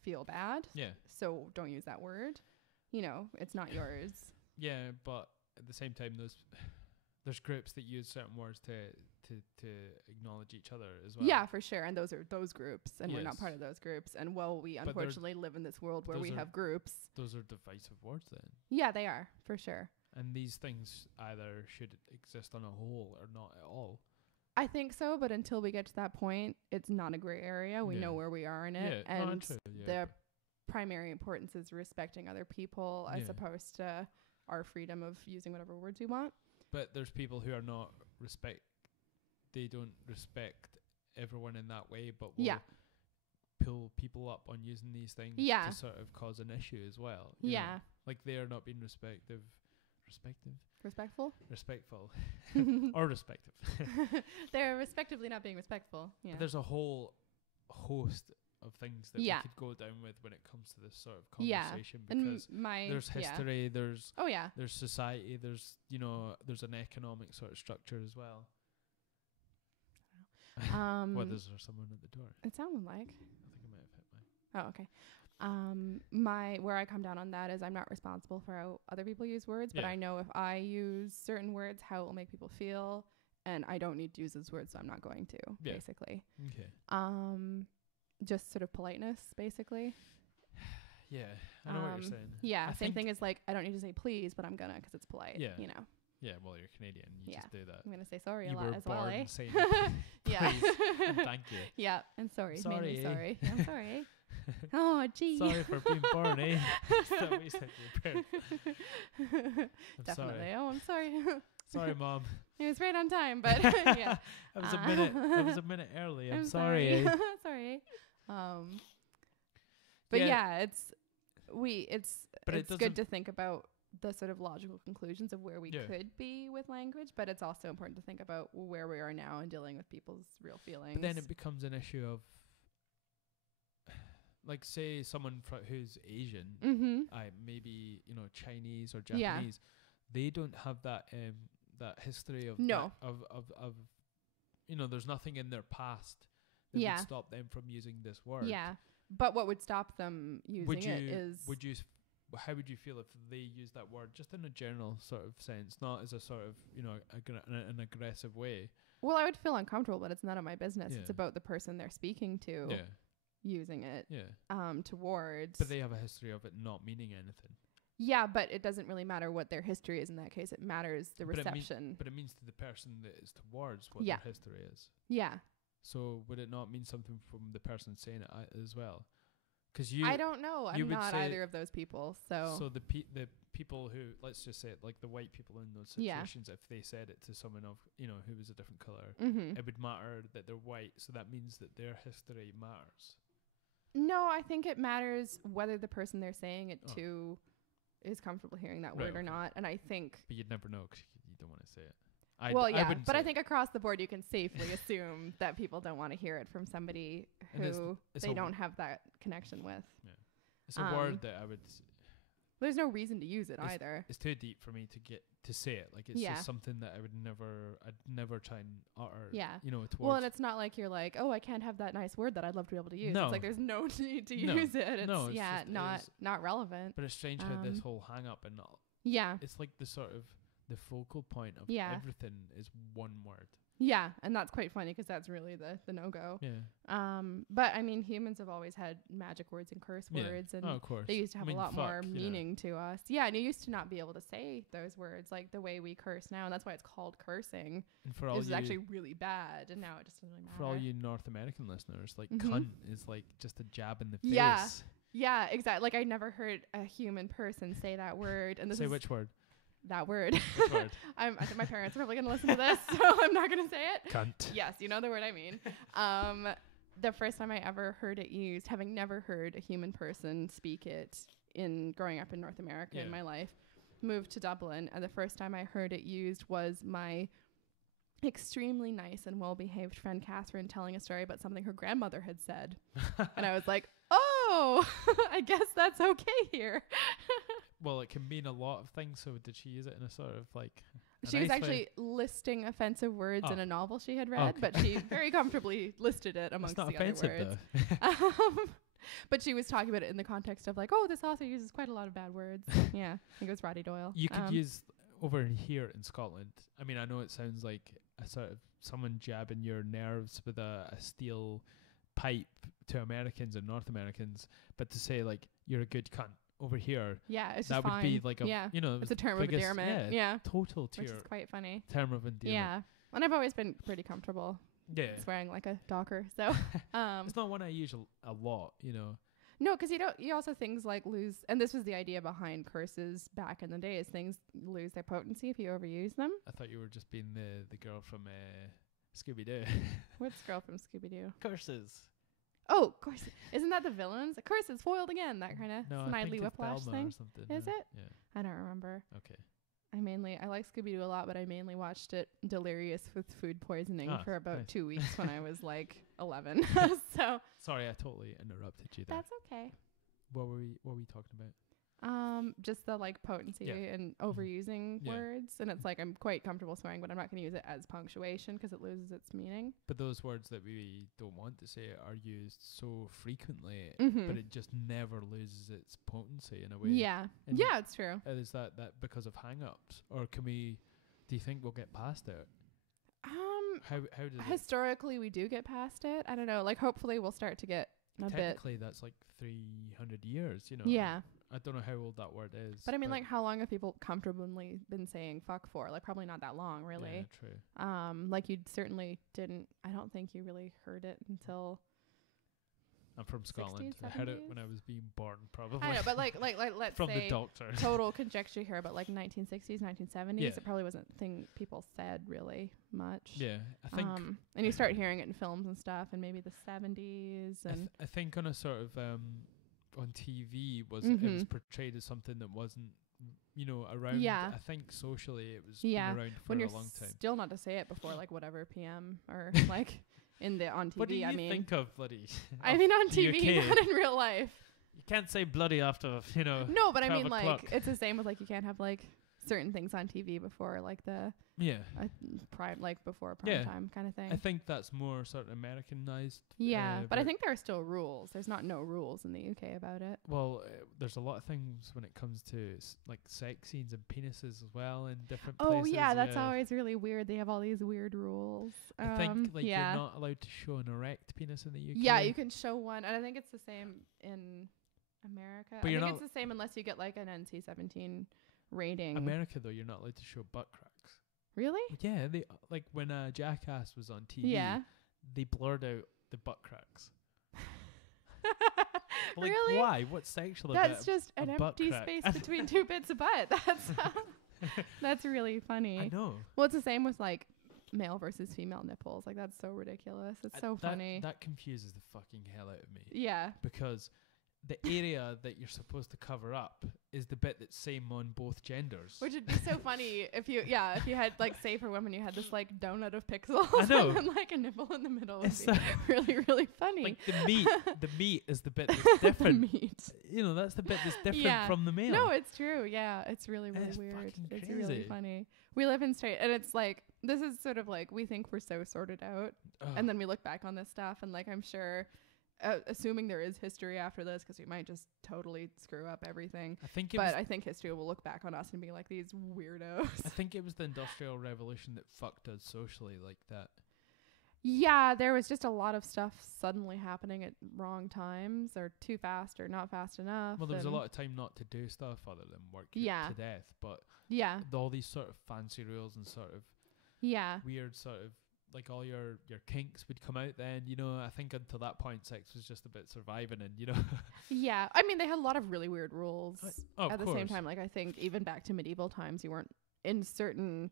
feel bad. Yeah. So don't use that word. You know, it's not yours. Yeah, but at the same time, there's groups that use certain words to acknowledge each other as well. Yeah, for sure. And those are those groups, and we're not part of those groups. And we unfortunately live in this world where we have groups. Those are divisive words then. Yeah, they are, for sure. And these things either should exist on a whole or not at all. I think so, but until we get to that point, it's not a gray area. We know where we are in it. Yeah, and the primary importance is respecting other people as opposed to our freedom of using whatever words we want. But there's people who are not they don't respect everyone in that way, but will pull people up on using these things to sort of cause an issue as well. You know? Like they are not being respectful. Or respective. They're respectively not being respectful. Yeah. But there's a whole host of things that we could go down with when it comes to this sort of conversation, because there's history, there's society, there's an economic sort of structure as well. What, is there someone at the door? It sounded like. I think I might have hit mine. Oh, okay. Where I come down on that is I'm not responsible for how other people use words, but I know if I use certain words, how it will make people feel, and I don't need to use those words, so I'm not going to, basically. Okay. Just sort of politeness, basically. Yeah, I know what you're saying. Yeah, same thing as like, I don't need to say please, but I'm gonna, because it's polite, you know. Yeah, well, you're Canadian. You just do that. I'm going to say sorry a lot as well, eh? Saying please and thank you. Yeah, and sorry. Mainly sorry. Yeah, I'm sorry. Oh, gee. Sorry for being born, eh? Is that what you said to your parents? Definitely. Sorry. Oh, I'm sorry. Sorry, Mom. It was right on time, but yeah. I was a minute early. I'm sorry. Sorry. But it's good to think about the sort of logical conclusions of where we could be with language, but it's also important to think about where we are now and dealing with people's real feelings. But then it becomes an issue of, like, say someone who's Asian, maybe Chinese or Japanese, they don't have that history of there's nothing in their past that would stop them from using this word. Yeah, but what would stop them using how would you feel if they use that word just in a general sort of sense, not as a sort of an aggressive way? Well, I would feel uncomfortable, but it's none of my business. It's about the person they're speaking to using it towards. But they have a history of it not meaning anything. Yeah, but it doesn't really matter what their history is in that case. It matters the reception. But it means to the person that is towards what their history is. Yeah. So would it not mean something from the person saying it as well? I don't know. I'm not either of those people. So the people who, let's just say it, like the white people in those situations, if they said it to someone of who was a different color, it would matter that they're white. So that means that their history matters. No, I think it matters whether the person they're saying it to is comfortable hearing that word or not. And I think, but you'd never know because you don't want to say it. But I think across the board you can safely assume that people don't want to hear it from somebody who they don't have that connection with. Yeah. It's a word that I would. There's no reason to use it either. It's too deep for me to get to say it. Like it's just something that I'd never try and utter. Yeah. Towards. Well, and it's not like you're like, oh, I can't have that nice word that I'd love to be able to use. No. It's like there's no need to use it. It's not relevant. But it's strange how this whole hang up and it's like the sort of the focal point of everything is one word. Yeah, and that's quite funny because that's really the no-go. Yeah. But I mean, humans have always had magic words and curse words, and of course. They used to have a lot more meaning to us. Yeah, and you used to not be able to say those words like the way we curse now, and that's why it's called cursing. And for all it's actually really bad, and now it just doesn't really matter. For all you North American listeners, like cunt is like just a jab in the face. Yeah, exactly. Like I never heard a human person say that word. And say which word? That word. Which word? I think my parents are probably going to listen to this, so I'm not going to say it. Cunt. Yes, you know the word I mean. The first time I ever heard it used, having never heard a human person speak it in growing up in North America in my life, moved to Dublin, and the first time I heard it used was my extremely nice and well-behaved friend Catherine telling a story about something her grandmother had said. And I was like, oh, I guess that's okay here. Well, it can mean a lot of things. So did she use it in a sort of like? She was actually listing offensive words in a novel she had read, but she very comfortably listed it amongst the other words. Though. But she was talking about it in the context of like, oh, this author uses quite a lot of bad words. Yeah, I think it was Roddy Doyle. You could use over here in Scotland. I mean, I know it sounds like a sort of someone jabbing your nerves with a steel pipe to Americans and North Americans, but to say like you're a good cunt over here, it's that just would fine. Be like a you know, it's a term of endearment. Total which is quite funny. Term of endearment. Yeah, and I've always been pretty comfortable. Swearing like a docker. So it's not one I use a lot, you know. No, because you also things like lose, and this was the idea behind curses back in the day, is things lose their potency if you overuse them. I thought you were just being the girl from Scooby-Doo. What's girl from Scooby-Doo? Curses. Oh, curses. Isn't that the villains? Curses foiled again, that kind of Snidely Whiplash thing. Is it? Yeah. I don't remember. Okay. I like Scooby-Doo a lot, but I mainly watched it delirious with food poisoning for about 2 weeks when I was like 11. So sorry, I totally interrupted you there. That's okay. What were we talking about? Just the like potency and overusing words, and it's like I'm quite comfortable swearing, but I'm not going to use it as punctuation because it loses its meaning. But those words that we don't want to say are used so frequently, but it just never loses its potency in a way. Yeah, and it's true. Is that because of hang-ups, or do you think we'll get past it? How does historically we do get past it? I don't know. Like hopefully we'll start to get a bit. Technically, that's like 300 years. You know. Yeah. I don't know how old that word is. But I mean, like, how long have people comfortably been saying fuck for? Like, probably not that long, really. Yeah, true. Like, you certainly didn't. I don't think you really heard it until. I'm from Scotland. 60s, I heard it when I was being born, probably. I know, but like let's from say the doctor. Total conjecture here, but like 1960s, 1970s, it probably wasn't a thing people said really much. Yeah, I think. And you start hearing it in films and stuff, and maybe the 70s, and I think on a sort of on TV it was portrayed as something that wasn't, you know, around. Yeah. I think socially it was been around for a long time. Still not to say it before like whatever PM or like on TV. What do you think of bloody? I mean on TV, not in real life. You can't say bloody after, you know. No, but I mean like it's the same with like you can't have like certain things on TV before like the before prime time kind of thing. I think that's more sort of Americanized. Yeah, but I think there are still rules. There's not no rules in the UK about it. Well, there's a lot of things when it comes to like sex scenes and penises as well in different places. Oh yeah, that's always really weird. They have all these weird rules. I think like you're not allowed to show an erect penis in the UK. Yeah, you can show one, and I think it's the same in America. But I think it's the same unless you get like an NC-17 rating. America though, you're not allowed to show butt cracks. Really? Yeah, they like when Jackass was on TV. Yeah. They blurred out the butt cracks. Like, really? Why? What's sexual about it? That's just an empty space between two bits of butt. That's really funny. I know. Well, it's the same with like male versus female nipples. Like that's so ridiculous. It's so funny. That confuses the fucking hell out of me. Yeah. Because the area that you're supposed to cover up is the bit that's same on both genders. Which would be so funny if you had like, say for women, you had this like donut of pixels I know. and then like a nipple in the middle. Would be really, really funny. Like the meat is the bit that's different. The meat. You know, that's the bit that's different from the male. No, it's true. Yeah, it's really, really weird. It's really funny. We live in straight, and it's like, this is sort of like, we think we're so sorted out. And then we look back on this stuff and like, I'm sure, assuming there is history after this, because we might just totally screw up everything. I think history will look back on us and be like these weirdos. I think it was the Industrial Revolution that fucked us socially like that. Yeah, there was just a lot of stuff suddenly happening at wrong times, or too fast, or not fast enough. Well, there was a lot of time not to do stuff other than work to death, but all these sort of fancy rules and sort of weird sort of, like all your kinks would come out then, you know. I think until that point sex was just a bit surviving, and you know. Yeah, I mean they had a lot of really weird rules at the same time. Like I think even back to medieval times, you weren't in certain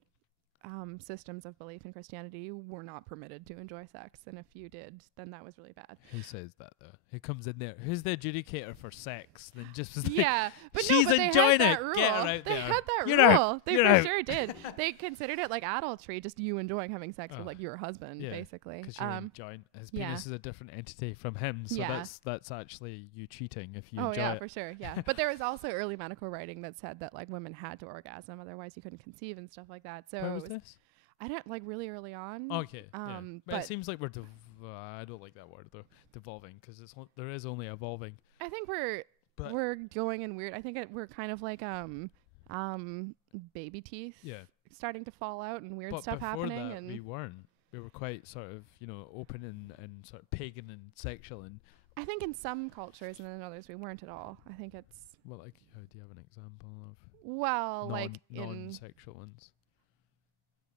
systems of belief in Christianity were not permitted to enjoy sex, and if you did, then that was really bad. Who says that though? Who comes in there? Who's the adjudicator for sex? Then just was but she's but enjoying they had it. that rule. Get her out they there. had that You're rule. out. They You're for out. sure did. They considered it like adultery, just you enjoying having sex with like your husband, basically. Because you're enjoying his penis is a different entity from him, so that's actually you cheating if you enjoy it. Oh yeah, for sure. Yeah, but there was also early medical writing that said that like women had to orgasm, otherwise you couldn't conceive and stuff like that. So where was this? I don't like really early on. Okay. But it seems like we're I don't like that word though. Devolving, because there is only evolving. I think we're going in weird. I think we're kind of like baby teeth. Yeah. Starting to fall out and weird but stuff happening. That, and we weren't. We were quite sort of open and sort of pagan and sexual, and I think in some cultures and then in others we weren't at all. I think it's do you have an example of? Well, like non-sexual ones.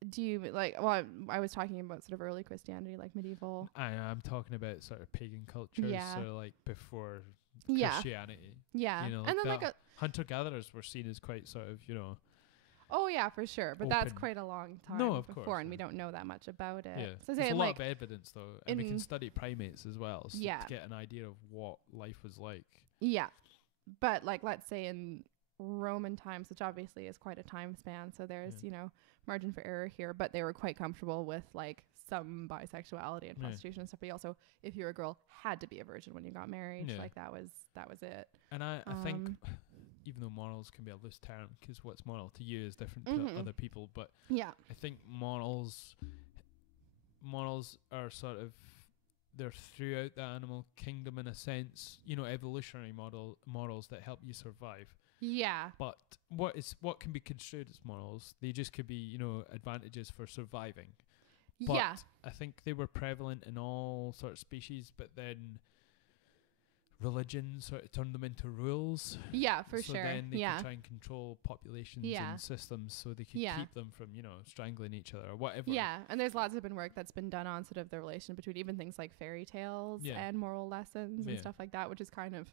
Do you I was talking about sort of early Christianity, like medieval. I'm talking about sort of pagan cultures, so like before Christianity. Yeah. And then like hunter-gatherers were seen as quite sort of, Oh yeah, for sure. But that's quite a long time before, and we don't know that much about it. Yeah. So there's a lot of evidence though, and we can study primates as well, so to get an idea of what life was like. Yeah. But like let's say in Roman times, which obviously is quite a time span, so there's, margin for error here, but they were quite comfortable with like some bisexuality and prostitution and stuff. But also, if you're a girl, had to be a virgin when you got married. Like that was it. And I think even though morals can be a loose term, because what's moral to you is different to other people, but I think morals are sort of, they're throughout the animal kingdom in a sense, evolutionary morals that help you survive. Yeah. But what can be construed as morals? They just could be, advantages for surviving. But I think they were prevalent in all sort of species, but then religion sort of turned them into rules. Yeah, for sure. So then they could try and control populations and systems, so they could keep them from, strangling each other or whatever. Yeah, and there's lots of work that's been done on sort of the relation between even things like fairy tales and moral lessons and stuff like that, which is kind of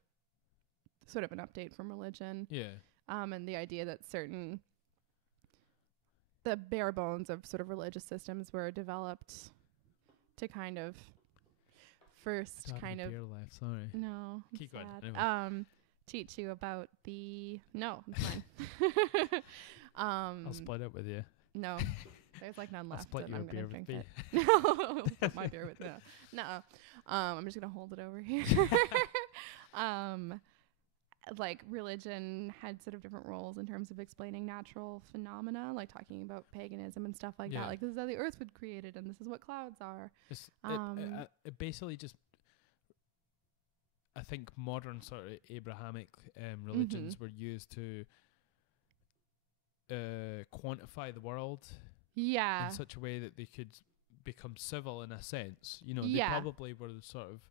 sort of an update from religion. Yeah. And the idea that the bare bones of sort of religious systems were developed to kind of first kind of beer left, sorry. No. Keep going. Anyway. Teach you about No, it's fine. I'll split it with you. No. There's like none left. I'll split your I'm beer gonna with me. No. Split my beer with me. No. I'm just gonna hold it over here. Like religion had sort of different roles in terms of explaining natural phenomena, like talking about paganism and stuff like that. Like, this is how the earth was created and this is what clouds are. It basically just, I think modern sort of Abrahamic religions were used to quantify the world in such a way that they could become civil in a sense. They probably were sort of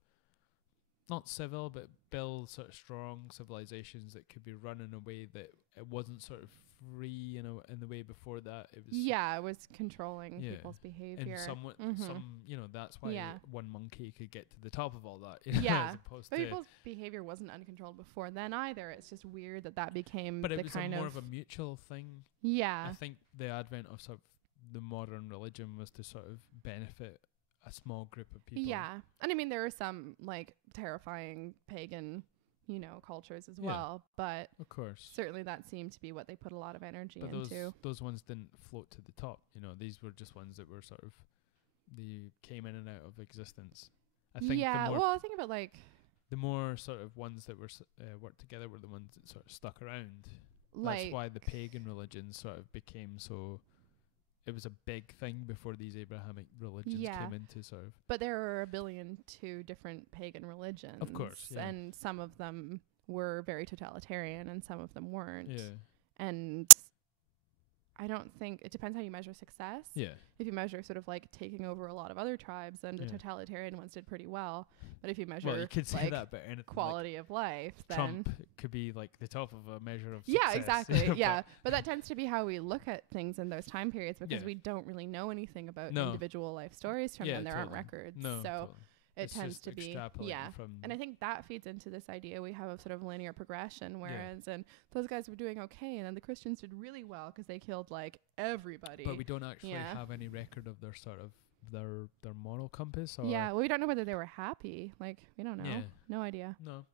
not civil, but build sort of strong civilizations that could be run in a way that it wasn't sort of free in the way before that. It was it was controlling people's behavior. And that's why one monkey could get to the top of all that. As opposed but people's behavior wasn't uncontrolled before then either. It's just weird that became but the it was kind more of a mutual thing. Yeah. I think the advent of sort of the modern religion was to sort of benefit a small group of people. Yeah. And I mean, there are some like terrifying pagan, cultures as well, but of course, certainly that seemed to be what they put a lot of energy into. Those ones didn't float to the top. These were just ones that were sort of, they came in and out of existence. I think I think about like the more sort of ones that were worked together were the ones that sort of stuck around. That's why the pagan religions sort of became so. It was a big thing before these Abrahamic religions came into sort of. But there are 1 billion different pagan religions. Of course. Yeah. And some of them were very totalitarian and some of them weren't. Yeah. And I don't think, it depends how you measure success. Yeah. If you measure sort of like taking over a lot of other tribes, then the totalitarian ones did pretty well. But if you measure you could say that, but quality of life, then Trump could be like the top of a measure of success. Yeah, exactly. Yeah. But that tends to be how we look at things in those time periods because we don't really know anything about individual life stories from them. There aren't records. No, so it tends to be, from and I think that feeds into this idea we have of sort of linear progression, whereas and those guys were doing okay, and then the Christians did really well because they killed like everybody. But we don't actually have any record of their sort of their moral compass. Or well, we don't know whether they were happy. Like, we don't know. No idea. No.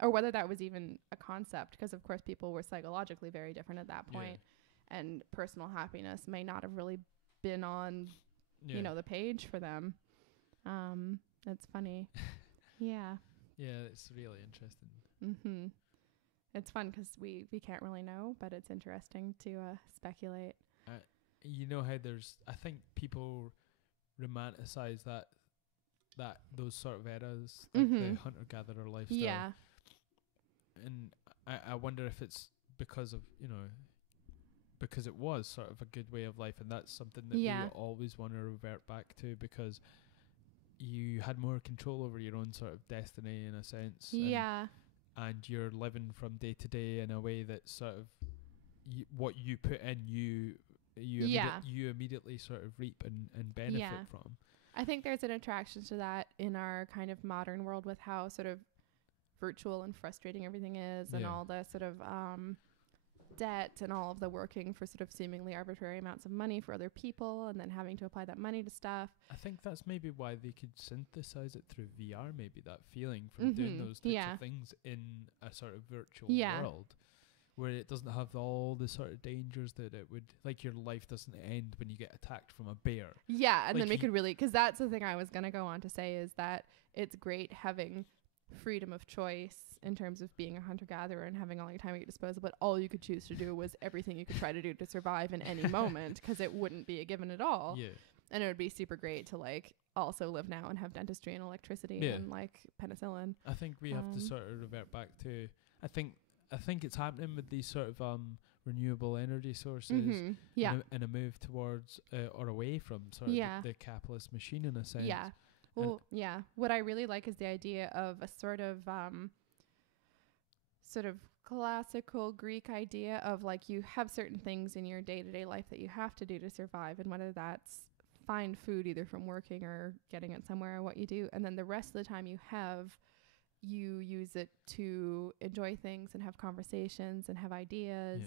Or whether that was even a concept, because of course people were psychologically very different at that point, and personal happiness may not have really been on, you know, the page for them. That's funny. Yeah, it's really interesting. It's fun because we can't really know, but it's interesting to speculate. You know how I think people romanticize that those sort of eras, like the hunter-gatherer lifestyle. Yeah. And I wonder if it's because of, you know, because it was sort of a good way of life, and that's something that we always want to revert back to, because you had more control over your own sort of destiny in a sense. Yeah. And you're living from day to day in a way that sort of what you put in, you immediately sort of reap and benefit from. I think there's an attraction to that in our kind of modern world, with how sort of virtual and frustrating everything is, and all the sort of debt and all of the working for sort of seemingly arbitrary amounts of money for other people, and then having to apply that money to stuff. I think that's maybe why they could synthesize it through VR, maybe that feeling from doing those types of things in a sort of virtual world, where it doesn't have all the sort of dangers that it would, like your life doesn't end when you get attacked from a bear. Yeah, and like then we could really, because that's the thing I was going to go on to say, is that it's great having freedom of choice in terms of being a hunter-gatherer and having all your time at your disposal, but all you could choose to do was everything you could try to do to survive in any moment, because it wouldn't be a given at all. Yeah. And it would be super great to like also live now and have dentistry and electricity and like penicillin. I think we have to sort of revert back to, I think it's happening with these sort of renewable energy sources, and a move towards or away from sort of the capitalist machine in a sense. Yeah. Well, what I really like is the idea of a sort of classical Greek idea of like, you have certain things in your day-to-day life that you have to do to survive, and whether that's find food either from working or getting it somewhere, or what you do, and then the rest of the time you use it to enjoy things and have conversations and have ideas,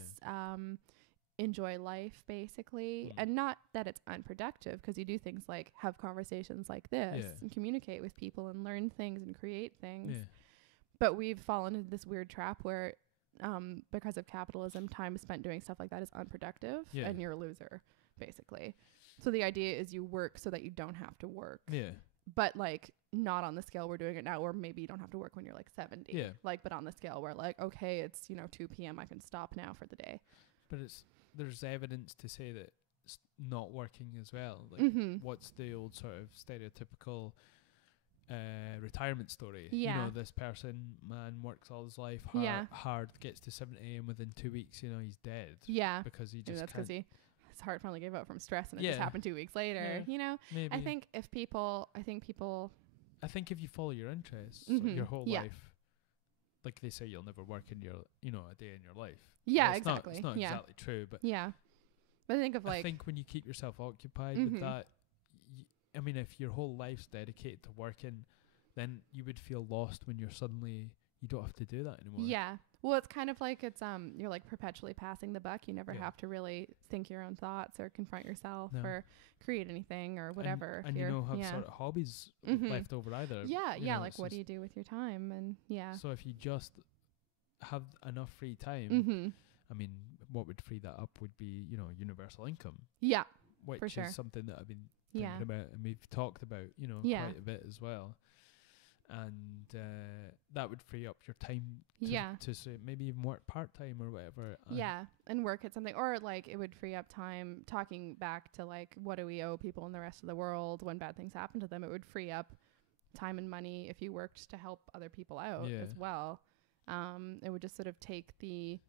enjoy life basically. And not that it's unproductive, because you do things like have conversations like this and communicate with people and learn things and create things. But we've fallen into this weird trap where because of capitalism, time spent doing stuff like that is unproductive, and you're a loser basically. So the idea is you work so that you don't have to work. But like not on the scale we're doing it now, or maybe you don't have to work when you're like 70. Like, but on the scale where like, okay, it's 2 p.m. I can stop now for the day. But there's evidence to say that it's not working as well. Like, what's the old sort of stereotypical retirement story? You know, this man works all his life hard, gets to 7 a.m. within 2 weeks, he's dead. Because he just can't. His heart finally gave up from stress, and it just happened 2 weeks later. Maybe. I think if you follow your interests your whole life, like they say, you'll never work in your a day in your life. Exactly. It's not exactly true, but but I think when you keep yourself occupied with that, I mean, if your whole life's dedicated to working, then you would feel lost when you don't have to do that anymore. Yeah. Well, it's kind of like you're like perpetually passing the buck. You never have to really think your own thoughts or confront yourself or create anything or whatever. And have sort of hobbies left over either. Like what do you do with your time? And so if you just have enough free time, I mean, what would free that up would be, universal income. Yeah, which for sure. is something that I've been thinking about, and we've talked about, quite a bit as well. And that would free up your time to say maybe even work part-time or whatever. And work at something, or like it would free up time talking back to like, what do we owe people in the rest of the world when bad things happen to them? It would free up time and money if you worked to help other people out as well. It would just sort of take the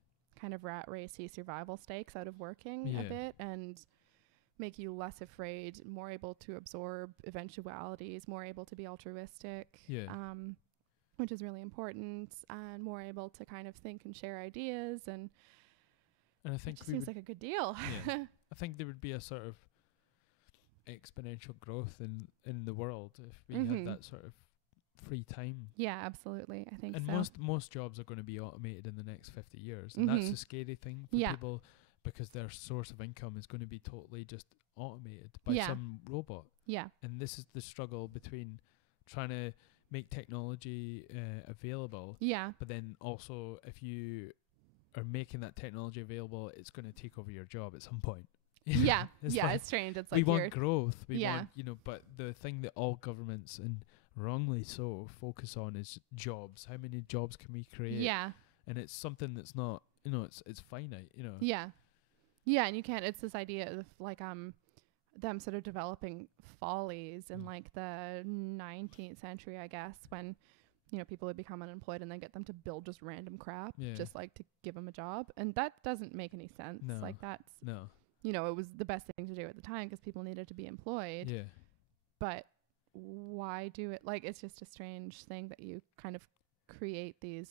kind of rat racey survival stakes out of working a bit, and make you less afraid, more able to absorb eventualities, more able to be altruistic, which is really important, and more able to kind of think and share ideas. And I think it seems like a good deal. I think there would be a sort of exponential growth in the world if we had that sort of free time. Yeah, absolutely. I think and so. most jobs are going to be automated in the next 50 years. And that's the scary thing for people, because their source of income is going to be totally just automated by some robot. Yeah. And this is the struggle between trying to make technology available. Yeah. But then also, if you are making that technology available, it's going to take over your job at some point. Yeah. It's strange. It's like we want growth. We want, but the thing that all governments, and wrongly so, focus on is jobs. How many jobs can we create? Yeah. And it's something that's not, it's finite, Yeah. Yeah, and you can't, it's this idea of like them sort of developing follies in like the 19th century, I guess, when people would become unemployed and then get them to build just random crap, just like to give them a job. And that doesn't make any sense. No. Like that's, it was the best thing to do at the time because people needed to be employed. Yeah. But why do it? Like, it's just a strange thing that you kind of create these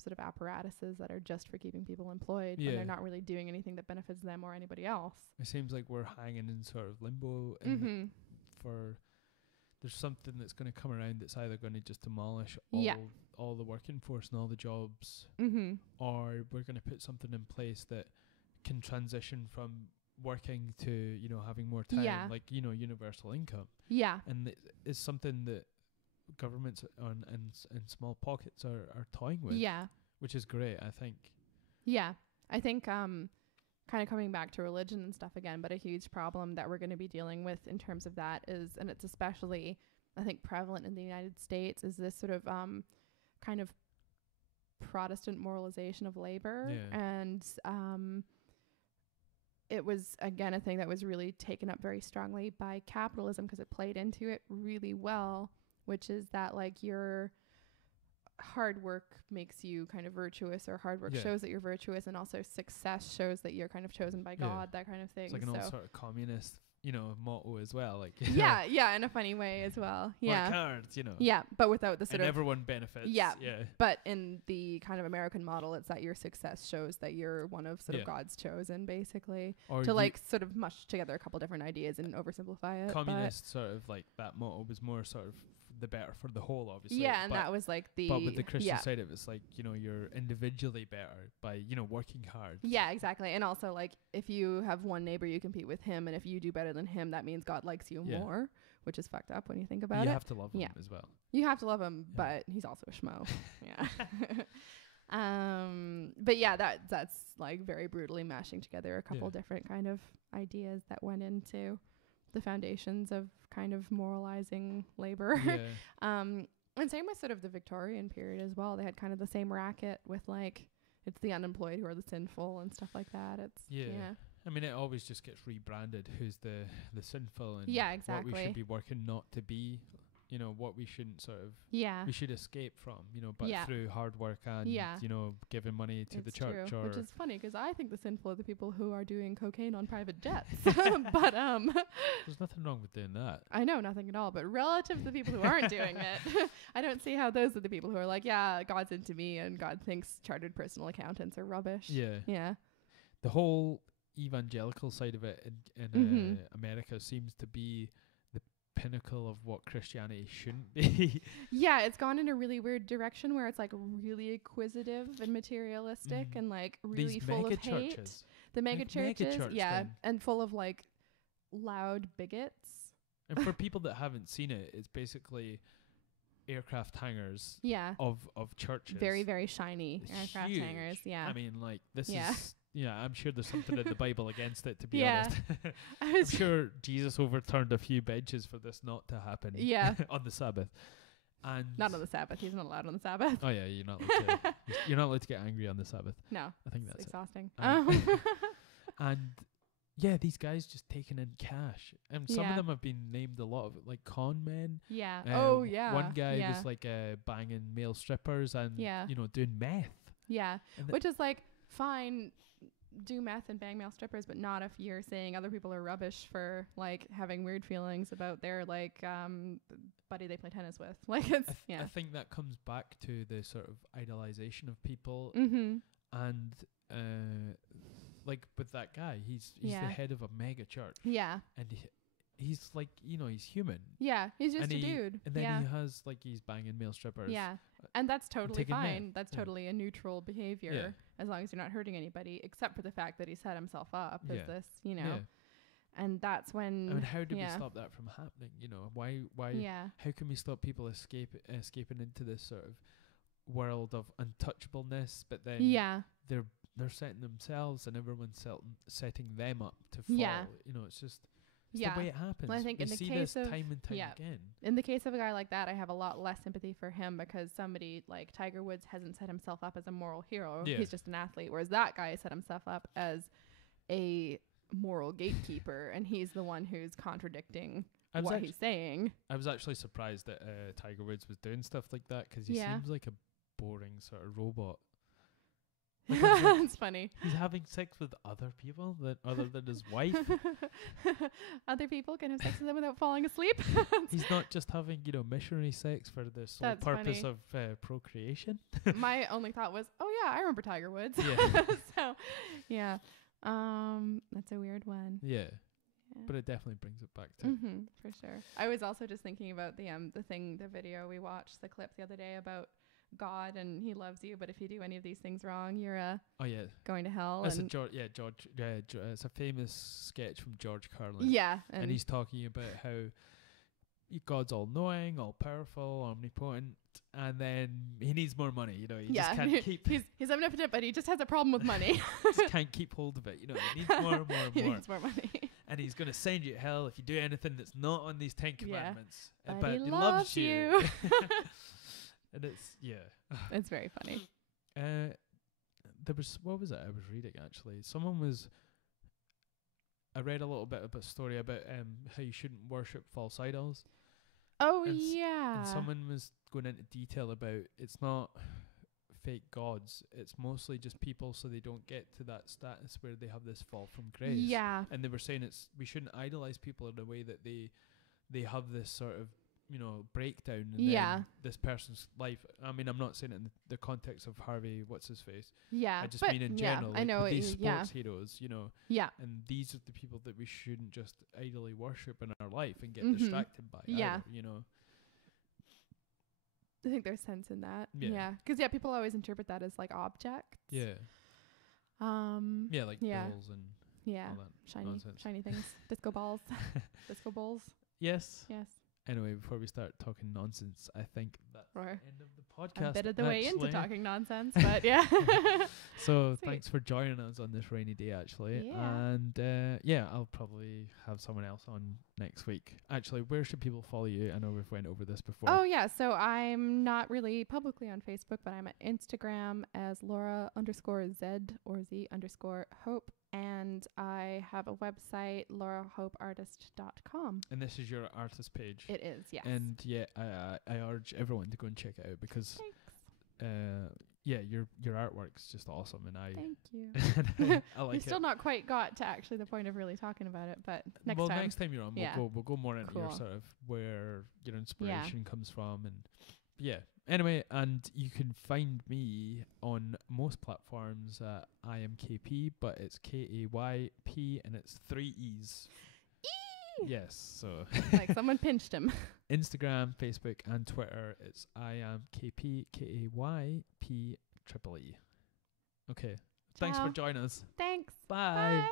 sort of apparatuses that are just for keeping people employed when they're not really doing anything that benefits them or anybody else. It seems like we're hanging in sort of limbo there's something that's going to come around that's either going to just demolish all the working force and all the jobs, or we're going to put something in place that can transition from working to having more time, like universal income. Yeah. And it's something that governments and small pockets are toying with. Yeah. Which is great, I think. Yeah. I think kind of coming back to religion and stuff again, but a huge problem that we're going to be dealing with in terms of that is, and it's especially, I think, prevalent in the United States, is this sort of kind of Protestant moralization of labor. Yeah. And it was, again, a thing that was really taken up very strongly by capitalism because it played into it really well, which is that like your hard work makes you kind of virtuous, or hard work shows that you're virtuous, and also success shows that you're kind of chosen by God, that kind of thing. It's like an old sort of communist, motto as well. Like yeah, in a funny way as well. Yeah. Work hard, Yeah, but without the sort and everyone benefits. Yeah. But in the kind of American model, it's that your success shows that you're one of sort of God's chosen, basically, or to like sort of mush together a couple different ideas and oversimplify it. Communist sort of like that motto was more sort of the better for the whole, obviously. Yeah, and that was like the... But with the Christian side of it, it's like, you're individually better by, working hard. Yeah, exactly. And also, like, if you have one neighbor, you compete with him, and if you do better than him, that means God likes you more, which is fucked up when you think about it. You have to love him as well. You have to love him, but he's also a schmo. But yeah, that's, like, very brutally mashing together a couple different kind of ideas that went into the foundations of kind of moralizing labor. And same with sort of the Victorian period as well. They had kind of the same racket with like, it's the unemployed who are the sinful and stuff like that. It's I mean, it always just gets rebranded who's the sinful and exactly. what we should be working not to be, what we shouldn't sort of we should escape from, but through hard work and giving money to the church. True, which is funny because I think the sinful are the people who are doing cocaine on private jets. But there's nothing wrong with doing that. I know, nothing at all, but relative to the people who aren't doing it, I don't see how those are the people who are like, yeah, God's into me and God thinks chartered personal accountants are rubbish. Yeah. The whole evangelical side of it in America seems to be the pinnacle of what Christianity shouldn't be. Yeah, it's gone in a really weird direction where it's like really acquisitive and materialistic and like really these full of hate. Churches. The mega churches, and full of like loud bigots. And for people that haven't seen it, it's basically aircraft hangars of churches. Very, very shiny aircraft hangars. Yeah. I mean, like this is I'm sure there's something in the Bible against it, to be honest. I'm sure Jesus overturned a few benches for this not to happen on the Sabbath. And not on the Sabbath. He's not allowed on the Sabbath. Oh yeah, you're not allowed to. You're not allowed to get angry on the Sabbath. No. I think that's exhausting. And these guys just taking in cash. And some of them have been named a lot of like con men. Yeah. One guy was like banging male strippers and doing meth. Yeah. Which is like fine, do meth and bang male strippers, but not if you're saying other people are rubbish for like having weird feelings about their like buddy they play tennis with. Like it's I think that comes back to the sort of idolization of people and like with that guy, he's the head of a mega church. Yeah. And he's like, he's human. Yeah, he's just a dude. And then he has like, he's banging male strippers. Yeah, and that's totally fine. That's totally a neutral behavior as long as you're not hurting anybody, except for the fact that he set himself up as this, And that's when. I mean, how do we stop that from happening? Why? How can we stop people escaping into this sort of world of untouchableness? But then they're setting themselves and everyone's setting them up to fall. Yeah. It's just the way it happens. Well, I think we in the see case this of time and time again. In the case of a guy like that, I have a lot less sympathy for him because somebody like Tiger Woods hasn't set himself up as a moral hero. Yeah. He's just an athlete, whereas that guy set himself up as a moral gatekeeper, and he's the one who's contradicting what he's saying. I was actually surprised that Tiger Woods was doing stuff like that because he seems like a boring sort of robot. Like it's funny. He's having sex with other people other than his wife. Other people can have sex with him without falling asleep. He's not just having, missionary sex for the sole purpose of procreation. My only thought was, oh yeah, I remember Tiger Woods. Yeah. So, yeah. That's a weird one. Yeah. But it definitely brings it back to for sure. I was also just thinking about the video we watched, the clip the other day about God and he loves you, but if you do any of these things wrong, you're going to hell. That's it's a famous sketch from George Carlin. Yeah, and he's talking about how God's all knowing, all powerful, omnipotent, and then he needs more money. He just can't keep. He's omnipotent, but he just has a problem with money. Just can't keep hold of it. He needs more and more and he more. He needs more money. And he's going to send you to hell if you do anything that's not on these 10 commandments. But he loves you. And it's very funny. There was, what was it I was reading actually? I read a little bit of a story about how you shouldn't worship false idols. Oh, yeah. And someone was going into detail about it's not fake gods, it's mostly just people so they don't get to that status where they have this fall from grace. Yeah. And they were saying we shouldn't idolize people in a way that they have this sort of breakdown in this person's life. I mean, I'm not saying it in the context of Harvey, what's his face. Yeah. I just mean in general. I know these sports heroes, Yeah. And these are the people that we shouldn't just idly worship in our life and get distracted by. Yeah. Either, I think there's sense in that. Yeah. Because people always interpret that as like objects. Yeah. Like bills and all that shiny things. Disco balls. Disco balls. Yes. Anyway, before we start talking nonsense, I think that's the end of the podcast. A bit of the way into talking nonsense, but yeah. So thanks for joining us on this rainy day, actually. Yeah. And I'll probably have someone else on next week. Actually, where should people follow you? I know we've went over this before. Oh, yeah. So I'm not really publicly on Facebook, but I'm at Instagram as Laura_Z or Z_Hope. And I have a website, laurahopeartist.com. And this is your artist page. It is, yes. And I urge everyone to go and check it out because your artwork's just awesome, and thank you. I like You've still not quite got to actually the point of really talking about it, but next time. Next time you're on, we'll go more into your sort of where your inspiration comes from, and Anyway, and you can find me on most platforms at IAMKayPee, but it's KAYP and it's 3 E's. Yes, so like someone pinched him. Instagram, Facebook, and Twitter, it's IAMKayPee, KAYP. Okay. Thanks for joining us. Thanks. Bye. Bye.